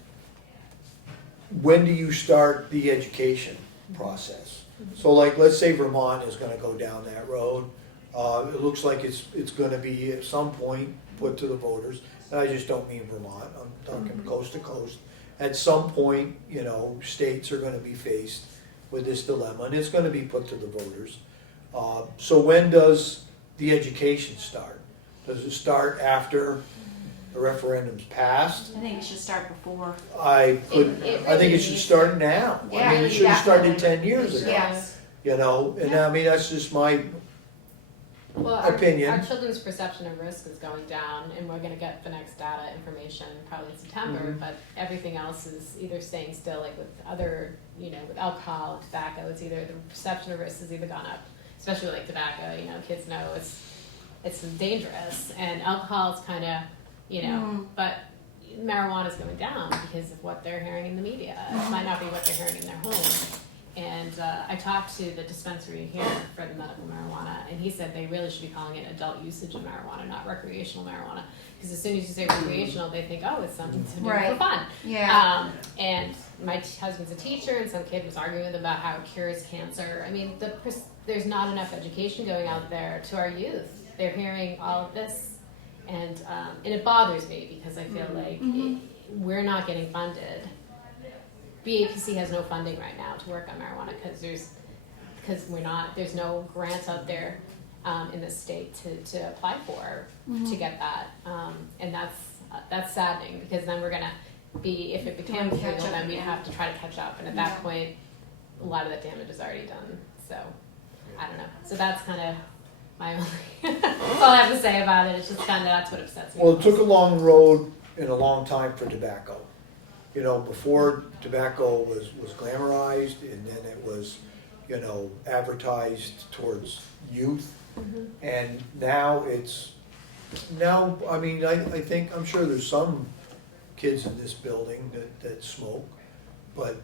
when do you start the education process? So like, let's say Vermont is gonna go down that road. It looks like it's gonna be at some point put to the voters. And I just don't mean Vermont, I'm talking coast to coast. At some point, states are gonna be faced with this dilemma, and it's gonna be put to the voters. So when does the education start? Does it start after the referendum's passed? I think it should start before. It I think really it should needs start now. I Yeah, mean, it should have started definitely. 10 years ago. Yes. And I mean, that's just my well, opinion. Our children's perception of risk is going down, and we're gonna get the next data information probably in September, but everything else is either staying still, like with other, with alcohol, tobacco, it's either the perception of risk has either gone up, especially like tobacco, kids know it's dangerous, and alcohol is kinda, but marijuana is going down because of what they're hearing in the media. It might not be what they're hearing in their home. And I talked to the dispensary here for the medical marijuana, and he said they really should be calling it adult usage of marijuana, not recreational marijuana. Because as soon as you say recreational, they think, oh, it's something to do for Right. fun. Yeah. And my husband's a teacher, and some kid was arguing with him about how it cures cancer. I mean, there's not enough education going out there to our youth. They're hearing all of this, and it bothers me because I feel like we're not getting funded. BAPC has no funding right now to work on marijuana because there's no grants out there in the state to apply for to get that, and that's saddening because then we're gonna be, if it becomes Catch legal, up then we'd again. have to try to catch up, and at Yeah. that point, a lot of that damage is already done. So I don't know. So that's kind of my only. That's all I have to say about it. It's just kind of that's what upsets me. Well, it took a long road and a long time for tobacco. You know, before tobacco was glamorized, and then it was, you know, advertised towards youth. And now I mean, I think, I'm sure there's some kids in this building that smoke, but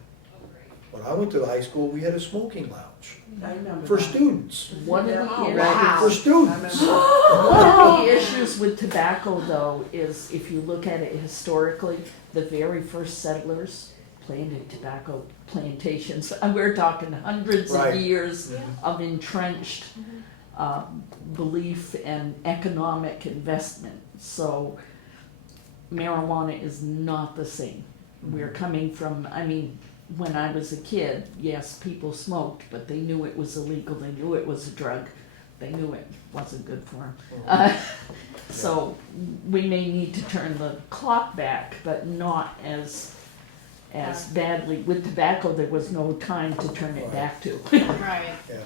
when I went to high school, we had a smoking lounge I remember for that. students. One of the Oh, issues, wow. For students. one of the issues with tobacco though is if you look at it historically, the very first settlers planted tobacco plantations. And we're talking hundreds Right. of years of entrenched belief and economic investment. So marijuana is not the same. We're coming from, I mean, when I was a kid, yes, people smoked, but they knew it was illegal, they knew it was a drug, they knew it wasn't good for them. So we may need to turn the clock back, but not as badly. With tobacco, there was no time to turn it back to. Right. Yeah.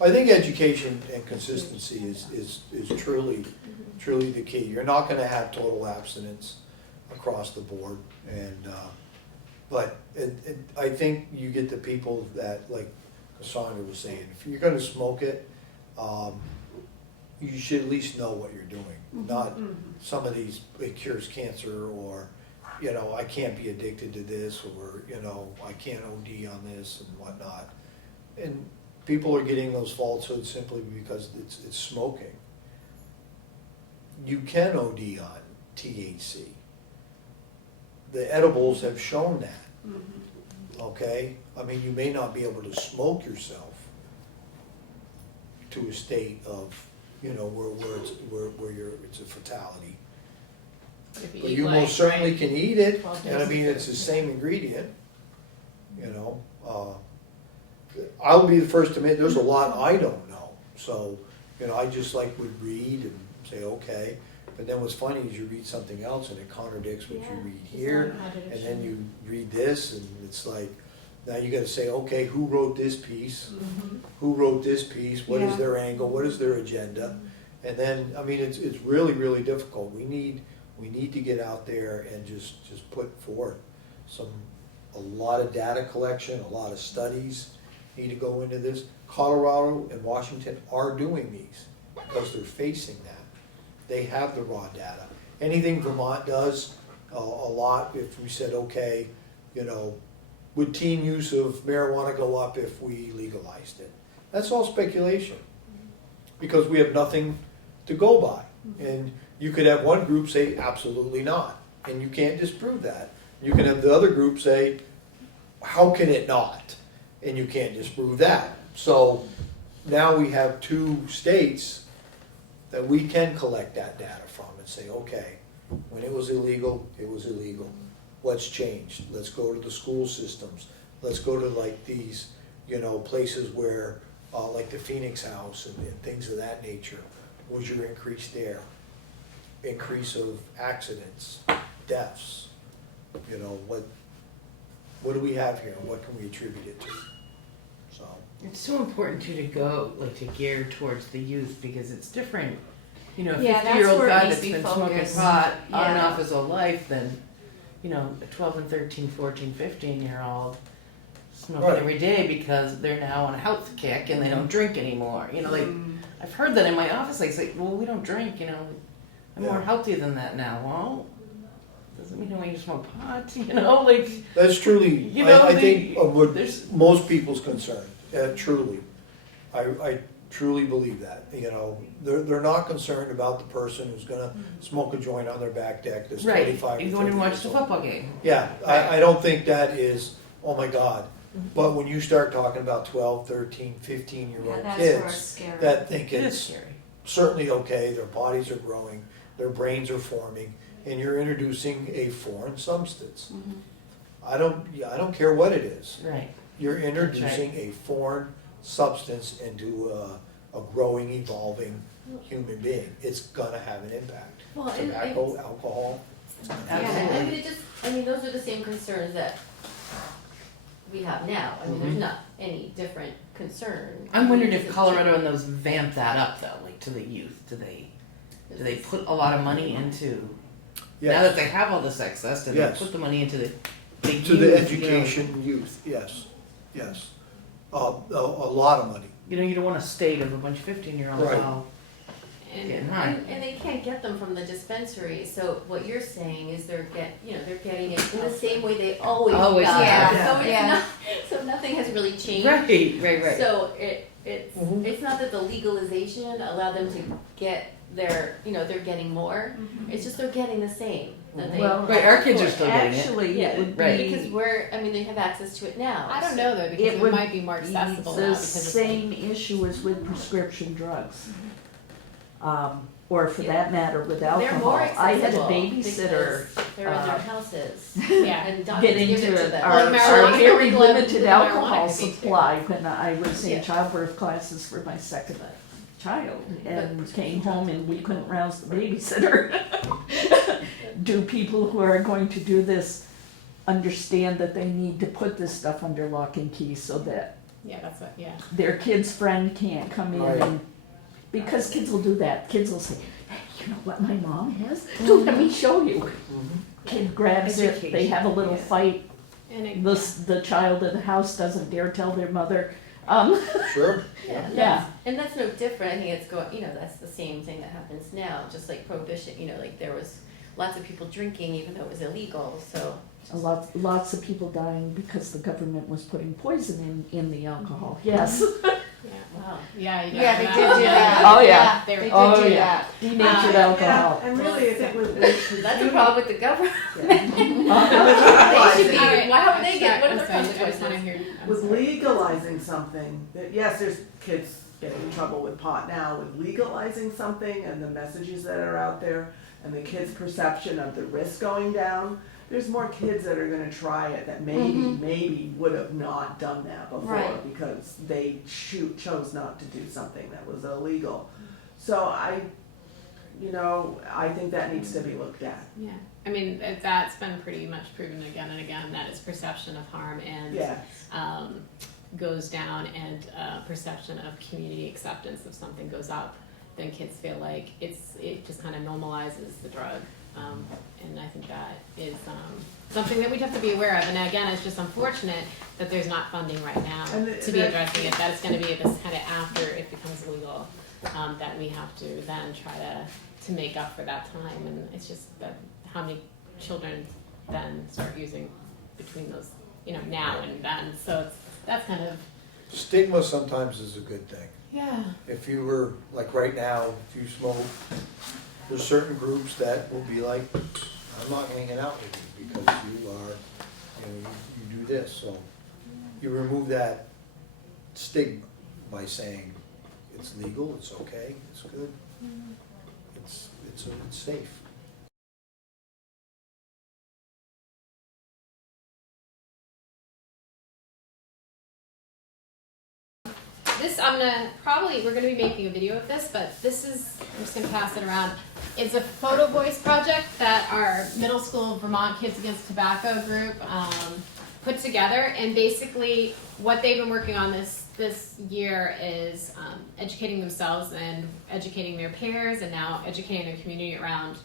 I think education and consistency is truly the key. You're not gonna have total abstinence across the board, and, but I think you get the people that, like Cassandra was saying, if you're gonna smoke it, you should at least know what you're doing. Not some of these, it cures cancer, or, you know, I can't be addicted to this, or, you know, I can't OD on this and whatnot. And people are getting those falsehoods simply because it's smoking. You can OD on THC. The edibles have shown that. Okay? I mean, you may not be able to smoke yourself to a state of, you know, where it's a fatality. If But eat you like, most certainly right. can eat it, Well, and I there's- mean, it's the same ingredient, you know. I'll be the first to admit, there's a lot I don't know. So, you know, I just like would read and say, okay. But then what's funny is you read something else and it contradicts what you read here. And then you read this and it's like, now you gotta say, okay, who wrote this piece? Who wrote this piece? What is Yeah. their angle? What is their agenda? And then, I mean, it's really, really difficult. We need to get out there and just put forth a lot of data collection, a lot of studies need to go into this. Colorado and Washington are doing these because they're facing that. They have the raw data. Anything Vermont does, a lot, if we said, okay, you know, would teen use of marijuana go up if we legalized it? That's all speculation, because we have nothing to go by. And you could have one group say, absolutely not, and you can't disprove that. You can have the other group say, how can it not? And you can't disprove that. So now we have two states that we can collect that data from and say, okay, when it was illegal, it was illegal. What's changed? Let's go to the school systems. Let's go to like these, you know, places where, like the Phoenix House and things of that nature. Was your increase there? Increase of accidents, deaths, you know, what do we have here? What can we attribute it to? So. It's so important too to go, like, to gear towards the youth, because it's different. You know, a Yeah, that's 50-year-old where it guy needs that's to be been smoking focused. pot on and Yeah. off his whole life than, you know, a 12 and 13, 14, 15-year-old smoking Right. every day because they're now on a health kick and they don't drink anymore. You know, like, I've heard that in my office. Like, say, well, we don't drink, you know, I'm more Yeah. healthy than that now. Well, doesn't mean I want you to smoke pot, you know, like, That's truly, You know, I think, what there's- most people's concern, truly. I truly believe that, you know. They're not concerned about the person who's gonna smoke a joint on their back deck that's right, 25 you or go in 30 and watch years the old. football game. Yeah, I don't think that is, oh my God. But when you start talking about 12, 13, 15-year-old Yeah, that's where it's kids scary. that think It is it's scary. certainly okay, their bodies are growing, their brains are forming, and you're introducing a foreign substance. I don't care what it is. Right. You're introducing a foreign substance into a growing, evolving human being. It's gonna have an impact. Well, Tobacco, alcohol. Yeah, I mean, those are the same concerns that we have now. I mean, there's not any different concern. I'm wondering if It's Colorado and those vamp that up though, like to the youth. Do they put a lot of money into now that they have all this excess? Do Yes. they put the money into the To youth, the education youth, yes, yes. A lot of money. You know, you don't want a state of a bunch of 15-year-olds Right. all And, getting high. and they can't get them from the dispensary, so what you're saying is they're getting it in the same way they always Always got have. it. So it's Yeah. not, so nothing has really changed. Right. So it's Mhm. not that the legalization allowed them to get their, they're getting more, it's just they're getting the same that they. Well, Right, our kids are still getting it. Actually, Yeah, it would right. be. Because they have access to it now. I don't know though, because It it would might be more accessible now The because it's same issue as with prescription drugs. Or for that matter, with They're more alcohol. I had a accessible babysitter because they're in their houses yeah. and doctors get give it to into them. our Well, marijuana our could very be limited marijuana alcohol could be too. supply when I was in Yeah. childbirth classes for my second child and came home and we couldn't rouse the babysitter. Do people who are going to do this understand that they need to put this stuff under lock and key so that Yeah, that's what, yeah. their kid's friend can't come in Right. and, because kids will do that. Kids will say, hey, you know what my mom has? Let me show you. Kid grabs it, they have a little Yeah. fight. And it, The child in the house doesn't dare tell their mother. Sure. Yeah. And that's no different. I think it's that's the same thing that happens now, just like prohibition, like there was lots of people drinking even though it was illegal, so. Lots of people dying because the government was putting poison in the alcohol. Yes. yeah. Wow. Yeah, you Yeah, they don't did know. do that. Oh, yeah. They They were- did Oh, do yeah. that. Denatured Yeah, alcohol. and really, I think with That's a problem with the government. Yeah. They should be, All right, why don't I'm they sorry, get, what I'm are the sorry, I just consequences? wanna hear. I'm with sorry. legalizing something, that yes, there's kids getting in trouble with pot now. With legalizing something and the messages that are out there and the kids' perception of the risk going down, there's more kids that are gonna try it that maybe would have not done that before Right. because they chose not to do something that was illegal. So I think that needs to be looked at. Yeah, I mean, that's been pretty much proven again and again, that it's perception of harm and Yeah. goes down, and perception of community acceptance if something goes up, then kids feel like it just kind of normalizes the drug. And I think that is something that we have to be aware of. And again, it's just unfortunate that there's not funding right now And to be addressing it. That it's going to be this kind of after it becomes legal, that we have to then try to make up for that time. And it's just that how many children then start using between those, now and then. So that's kind of, Stigma sometimes is a good thing. yeah. If you were, like right now, if you smoke, there's certain groups that will be like, I'm not hanging out with you because you are, you do this. So you remove that stigma by saying it's legal, it's okay, it's good, it's safe. This, we're gonna be making a video of this, but I'm just gonna pass it around. It's a photo voice project that our middle school Vermont Kids Against Tobacco group put together, and basically what they've been working on this year is educating themselves and educating their peers, and now educating their community around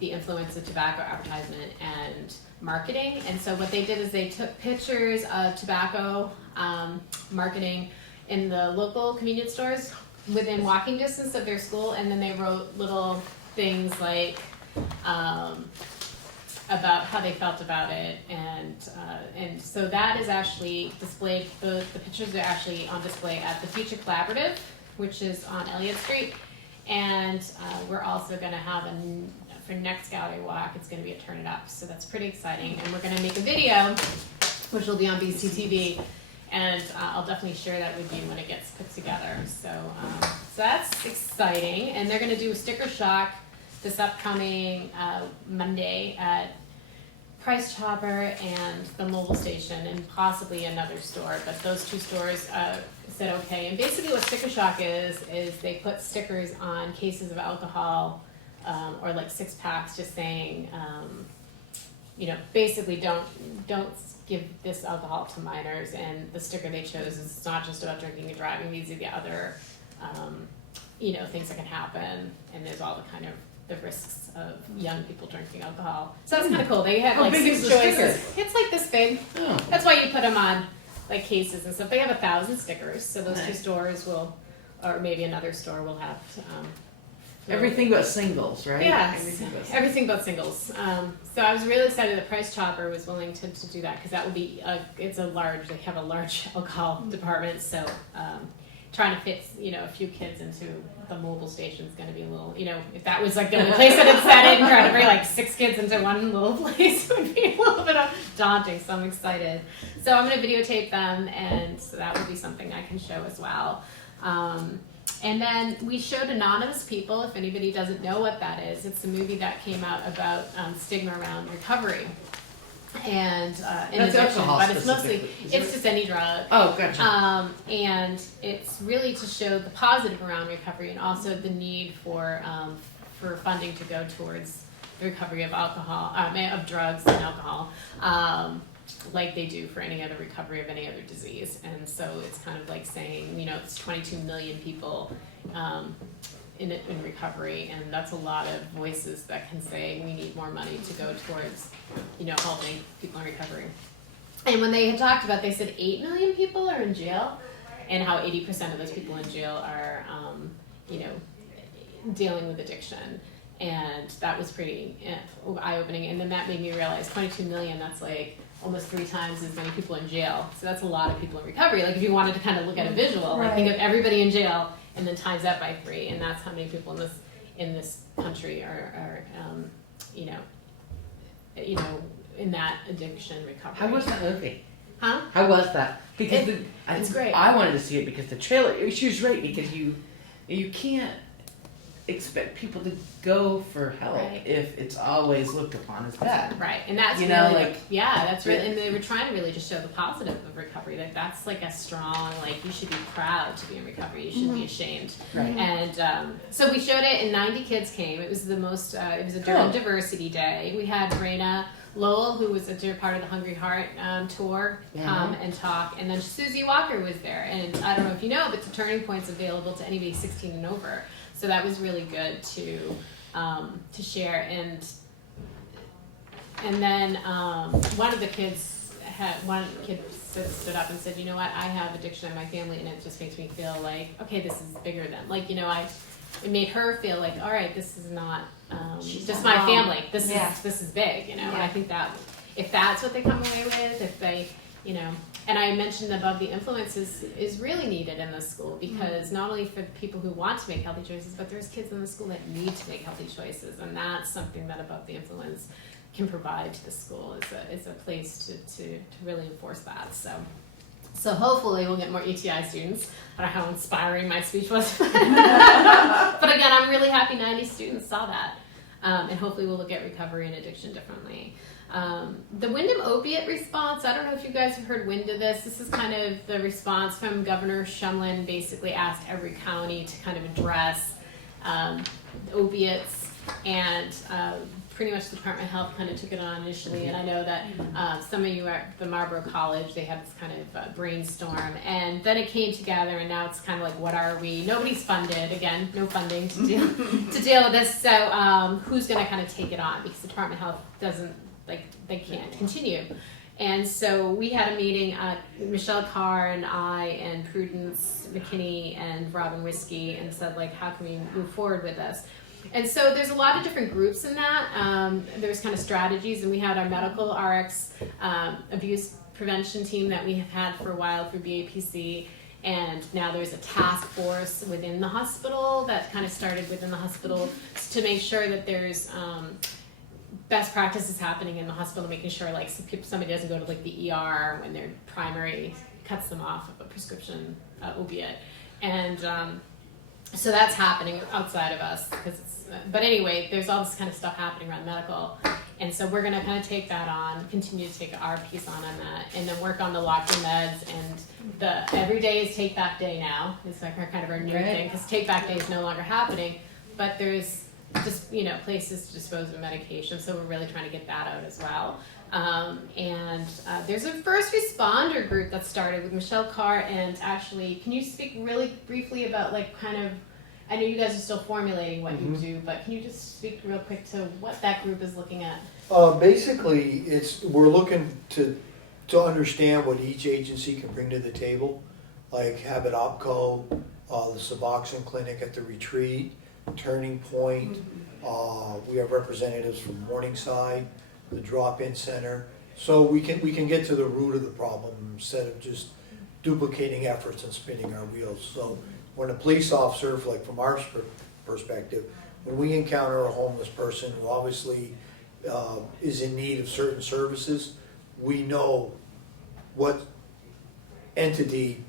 the influence of tobacco advertisement and marketing. And so what they did is they took pictures of tobacco marketing in the local convenience stores within walking distance of their school, and then they wrote little things like about how they felt about it, and so that is actually displayed. The pictures are actually on display at the Future Collaborative, which is on Elliott Street, and we're also going to have for next gallery walk, it's going to be a Turn It Up, so that's pretty exciting, and we're going to make a video, which will be on BCTV. And I'll definitely share that with you when it gets put together. So that's exciting. And they're going to do a sticker shock this upcoming Monday at Price Chopper and the Mobile Station, and possibly another store. But those two stores said okay. And basically what sticker shock is they put stickers on cases of alcohol or like 6-packs just saying, basically don't give this alcohol to minors. And the sticker they chose is it's not just about drinking and driving. These are the other, things that can happen. And there's all the kind of the risks of young people drinking alcohol. So that's kind of cool. They have How like big 6 is the choices. sticker? It's like this big. Oh. That's why you put them on like cases and stuff. They have 1,000 stickers. So those 2 Nice. stores will, or maybe another store will have. Everything but singles, right? Yes, Everything but everything singles. but singles. So I was really excited that Price Chopper was willing to do that because that would be they have a large alcohol department. So trying to fit a few kids into the mobile station is going to be a little if that was like the only place that it set in, trying to bring like 6 kids into one little place would be a little bit daunting. So I'm excited. So I'm going to videotape them, and so that would be something I can show as well. And then we showed Anonymous People, if anybody doesn't know what that is. It's a movie that came out about stigma around recovery and That's addiction, alcohol but it's mostly, specifically, is it's it? just any drug. Oh, gotcha. And it's really to show the positive around recovery and also the need for funding to go towards the recovery of alcohol, of drugs and alcohol. Like they do for any other recovery of any other disease. And so it's kind of like saying, it's 22 million people in recovery, and that's a lot of voices that can say we need more money to go towards, helping people in recovery. And when they had talked about, they said 8 million people are in jail, and how 80% of those people in jail are, dealing with addiction. And that was pretty eye-opening. And then that made me realize 22 million, that's like almost 3 times as many people in jail. So that's a lot of people in recovery. Like if you wanted to kind of look at a visual, like think of everybody in jail and then times that by 3, and that's how many people in this country are in that addiction recovery. How was that movie? Huh? How was that? Because it's great. I wanted to see it because the trailer. She was right because you can't expect people to go for help Right. if it's always looked upon as bad. Right, and that's that's really, and they were trying to really just show the positive of recovery. Like that's like a strong, like you should be proud to be in recovery. You shouldn't be ashamed. Right. And so we showed it, and 90 kids came. It was the most. It was a Durham Diversity Day. We had Raina Lowell, who was a part of the Hungry Heart tour, come and talk, and then Susie Walker was there. And I don't know if you know, but the Turning Point's available to anybody 16 and over. So that was really good to share, and then one kid stood up and said, "You know what? I have addiction in my family, and it just makes me feel like, okay, this is bigger than it made her feel like, all right, this is not just my family. This is big, And I think that if that's what they come away with, if they, And I mentioned above the influence is really needed in this school because not only for the people who want to make healthy choices, but there's kids in the school that need to make healthy choices, and that's something that above the influence can provide to the school is a place to really enforce that. So hopefully we'll get more ETI students. I don't know how inspiring my speech was, but again, I'm really happy 90 students saw that, and hopefully we'll look at recovery and addiction differently. The Wyndham opiate response, I don't know if you guys have heard wind of this. This is kind of the response from Governor Shumlin, basically asked every county to kind of address opiates, and pretty much the Department of Health kind of took it on initially. And I know that some of you at the Marlboro College, they had this kind of brainstorm, and then it came together, and now it's kind of like, what are we? Nobody's funded, again, no funding to deal with this. So who's going to kind of take it on? Because the Department of Health doesn't, they can't continue. And so we had a meeting, Michelle Carr and I and Prudence McKinney and Robin Whiskey, and said, how can we move forward with this? And so there's a lot of different groups in that. There's kind of strategies, and we had our medical RX abuse prevention team that we have had for a while through BAPC, and now there's a task force within the hospital that kind of started within the hospital to make sure that there's best practices happening in the hospital, making sure somebody doesn't go to the ER when their primary cuts them off of a prescription opiate, and so that's happening outside of us because but anyway, there's all this kind of stuff happening around medical, and so we're going to kind of take that on, continue to take our piece on that, and then work on the locked-in meds, and the every day is take back day now. It's kind of our new thing because take back day is no longer happening, but there's just places to dispose of medication. So we're really trying to get that out as well. And there's a first responder group that started with Michelle Carr. And actually, can you speak really briefly about I know you guys are still formulating what you do, but can you just speak real quick to what that group is looking at? Basically, we're looking to understand what each agency can bring to the table, like Habit Opco, the Suboxone Clinic at the retreat, Turning Point. We have representatives from Morningside, the Drop-In Center, so we can get to the root of the problem instead of just duplicating efforts and spinning our wheels. So when a police officer, like from our perspective, when we encounter a homeless person who obviously is in need of certain services, we know what entity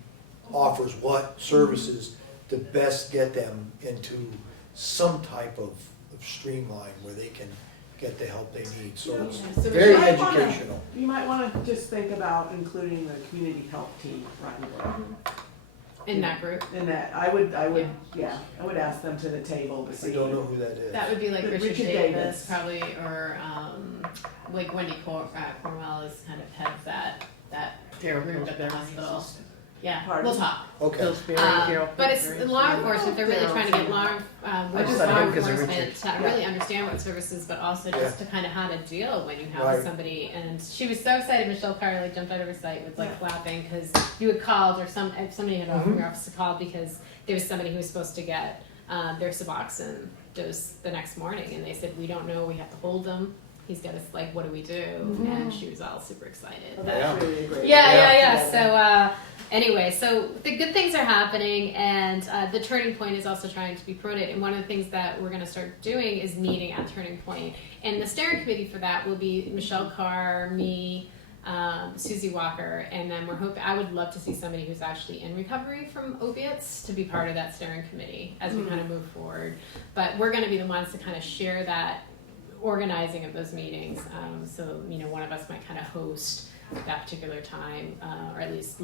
offers what services to best get them into some type of streamline where they can get the help they need. So it's So very You might wanna- educational. You might wanna just think about including the community health team right away. In that group, And that, I would ask them to the table to I see. don't know who that is. that would be like Richard Richard Davis. Davis, probably, or like Wendy Cornwell is kind of heads that Carol group at the Pillsbury. hospital. Yeah, Pardon? we'll talk. Okay. Pillsbury, Carol But it's Pillsbury. law enforcement. They're really Oh, trying to get Carol. law just thought of him 'cause of enforcement Richard. to really understand what services, but also just to kind of how to deal when you have Right. somebody. And she was so excited. Michelle Carr jumped out of her sight, was clapping because you had called, or if somebody had from your office called because there was somebody who was supposed to get their Suboxone dose the next morning, and they said, we don't know, we have to hold them. He's got us, what do we do? And she was all super excited. Well, that- that's really a great. yeah. So anyway, so the good things are happening, and the Turning Point is also trying to be promoted. And one of the things that we're going to start doing is meeting at Turning Point. And the steering committee for that will be Michelle Carr, me, Susie Walker, and then I would love to see somebody who's actually in recovery from opiates to be part of that steering committee as we kind of move forward. But we're going to be the ones to kind of share that organizing of those meetings. So one of us might kind of host that particular time, or at least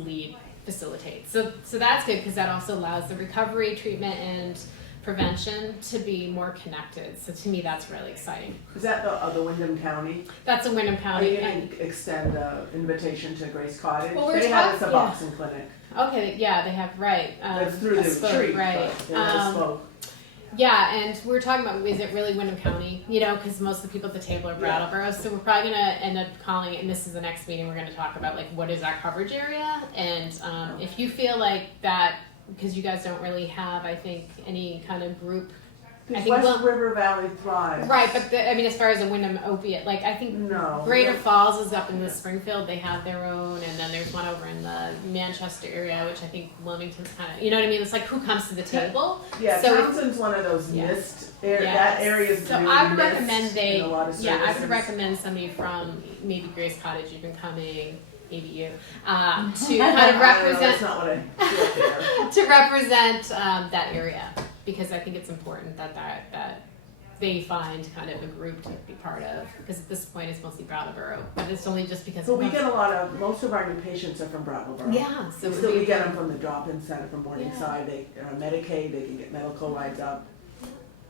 facilitate. So that's good because that also allows the recovery, treatment, and prevention to be more connected. So to me, that's really exciting. Is that the Wyndham County? That's in Wyndham Are County. you gonna extend the invitation to Grace Cottage? Well, we're They have a talking- Suboxone clinic. Okay, yeah, they have, right. That's through I the spoke, retreat, right. but they have spoke. Yeah, and we're talking about, is it really Wyndham County? Because most of the people at the table are Brattleboro, so we're probably going to end up calling it, and this is the next meeting, we're going to talk about, what is our coverage area? And if you feel like that, because you guys don't really have, I think, any kind of group. I Does think West River Valley thrive? Right, but as far as a Wyndham opiate, I think No. Greater Falls is up in the Springfield. They have their own, and then there's one over in the Manchester area, which I think Wilmington's kind of, you know what I mean? It's like who comes to the table. Yeah, So if- Townsend's one of those Yeah. missed areas. Yeah. That area is So really I would missed recommend in a lot of I would services. recommend somebody from maybe Grace Cottage, even coming, maybe you, to kind of represent That's not what I feel there. to represent that area, because I think it's important that they find kind of a group to be part of, because at this point it's mostly Brattleboro, but it's only just because. But we get most of our new patients are from Brattleboro. Yeah, so So we get them from the drop-in center from Morningside. They are on Medicaid. They can get medical rides up.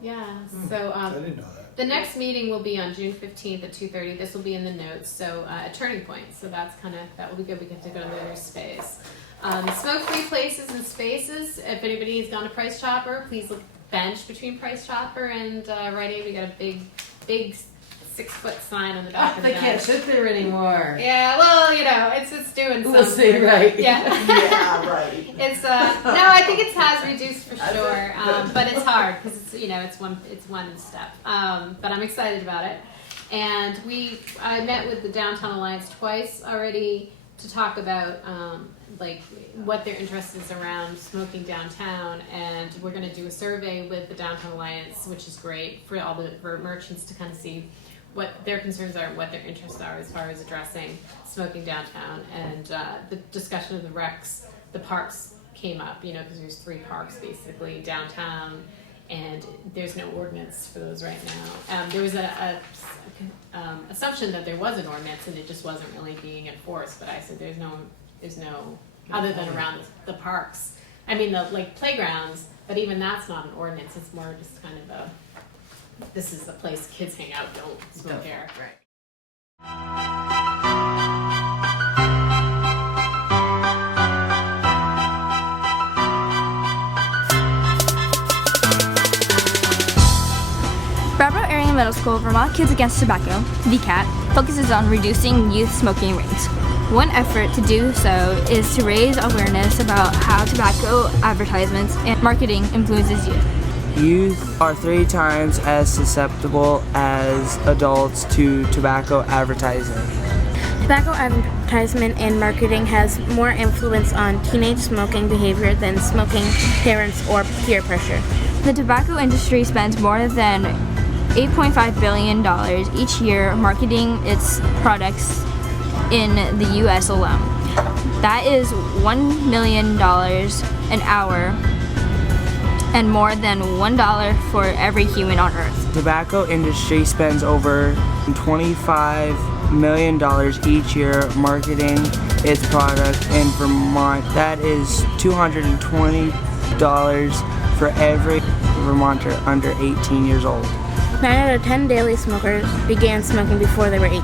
Yeah, so I didn't know that. the next meeting will be on June 15th at 2:30. This will be in the notes. So a Turning Point. So that will be good. We get to go to their space. Smoke-free places and spaces. If anybody has gone to Price Chopper, please look bench between Price Chopper and Rite Aid. We got a big 6-foot sign on the back of the They can't bench. sit there anymore. Yeah, well, it's doing something. We'll see, right? Yeah. Yeah, right. It's no, I think it has reduced for Has it? sure, Good. but it's hard because it's one step. But I'm excited about it, and I met with the Downtown Alliance twice already to talk about what their interest is around smoking downtown, and we're going to do a survey with the Downtown Alliance, which is great for merchants to kind of see what their concerns are, what their interests are as far as addressing smoking downtown. And the discussion of the parks came up, because there's 3 parks basically downtown, and there's no ordinance for those right now. There was a assumption that there was an ordinance, and it just wasn't really being enforced. But I said there's no other than around the parks. I mean the playgrounds, but even that's not an ordinance. It's more just kind of this is the place kids hang out, don't smoke here. Right. Brattleboro Area Middle School Vermont Kids Against Tobacco, VCAT, focuses on reducing youth smoking rates. One effort to do so is to raise awareness about how tobacco advertisements and marketing influences youth. Youth are 3 times as susceptible as adults to tobacco advertising. Tobacco advertisement and marketing has more influence on teenage smoking behavior than smoking parents or peer pressure. The tobacco industry spends more than $8.5 billion each year marketing its products in the U.S. alone. That is $1 million an hour and more than $1 for every human on Earth. Tobacco industry spends over $25 million each year marketing its product in Vermont. That is $220 for every Vermonter under 18 years old. 9 out of 10 daily smokers began smoking before they were 18.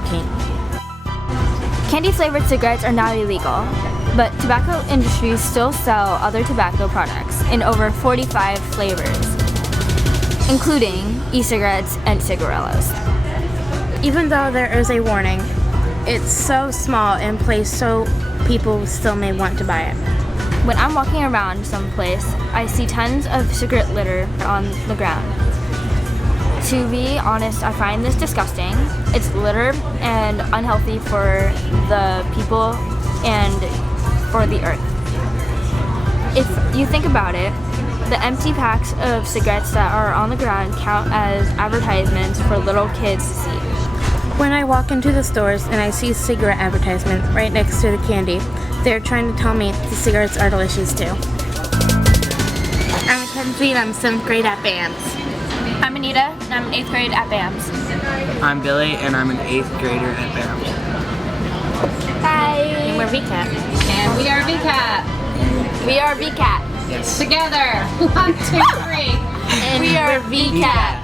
Candy-flavored cigarettes are not illegal, but tobacco industries still sell other tobacco products in over 45 flavors, including e-cigarettes and cigarillos. Even though there is a warning, it's so small and placed so people still may want to buy it. When I'm walking around someplace, I see tons of cigarette litter on the ground. To be honest, I find this disgusting. It's litter and unhealthy for the people and for the earth. If you think about it, the empty packs of cigarettes that are on the ground count as advertisements for little kids to see. When I walk into the stores and I see cigarette advertisement right next to the candy, they're trying to tell me the cigarettes are delicious too. I'm Mackenzie and I'm 7th grade at BAMS. I'm Anita and I'm in 8th grade at BAMS. I'm Billy and I'm an 8th grader at BAMS. Hi! And we're VCAT. And we are VCAT. We are VCAT. Yes. Together. 1, 2, 3. And we are VCAT.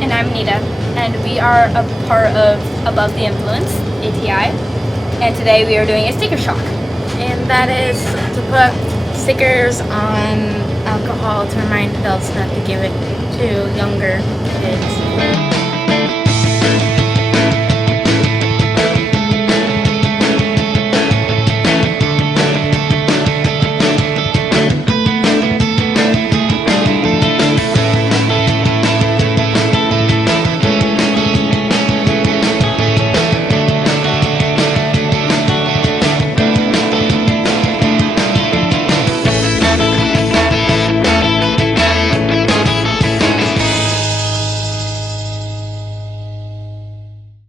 And I'm Nita, and we are a part of Above the Influence, ATI, and today we are doing a sticker shock. And that is to put stickers on alcohol to remind adults not to give it to younger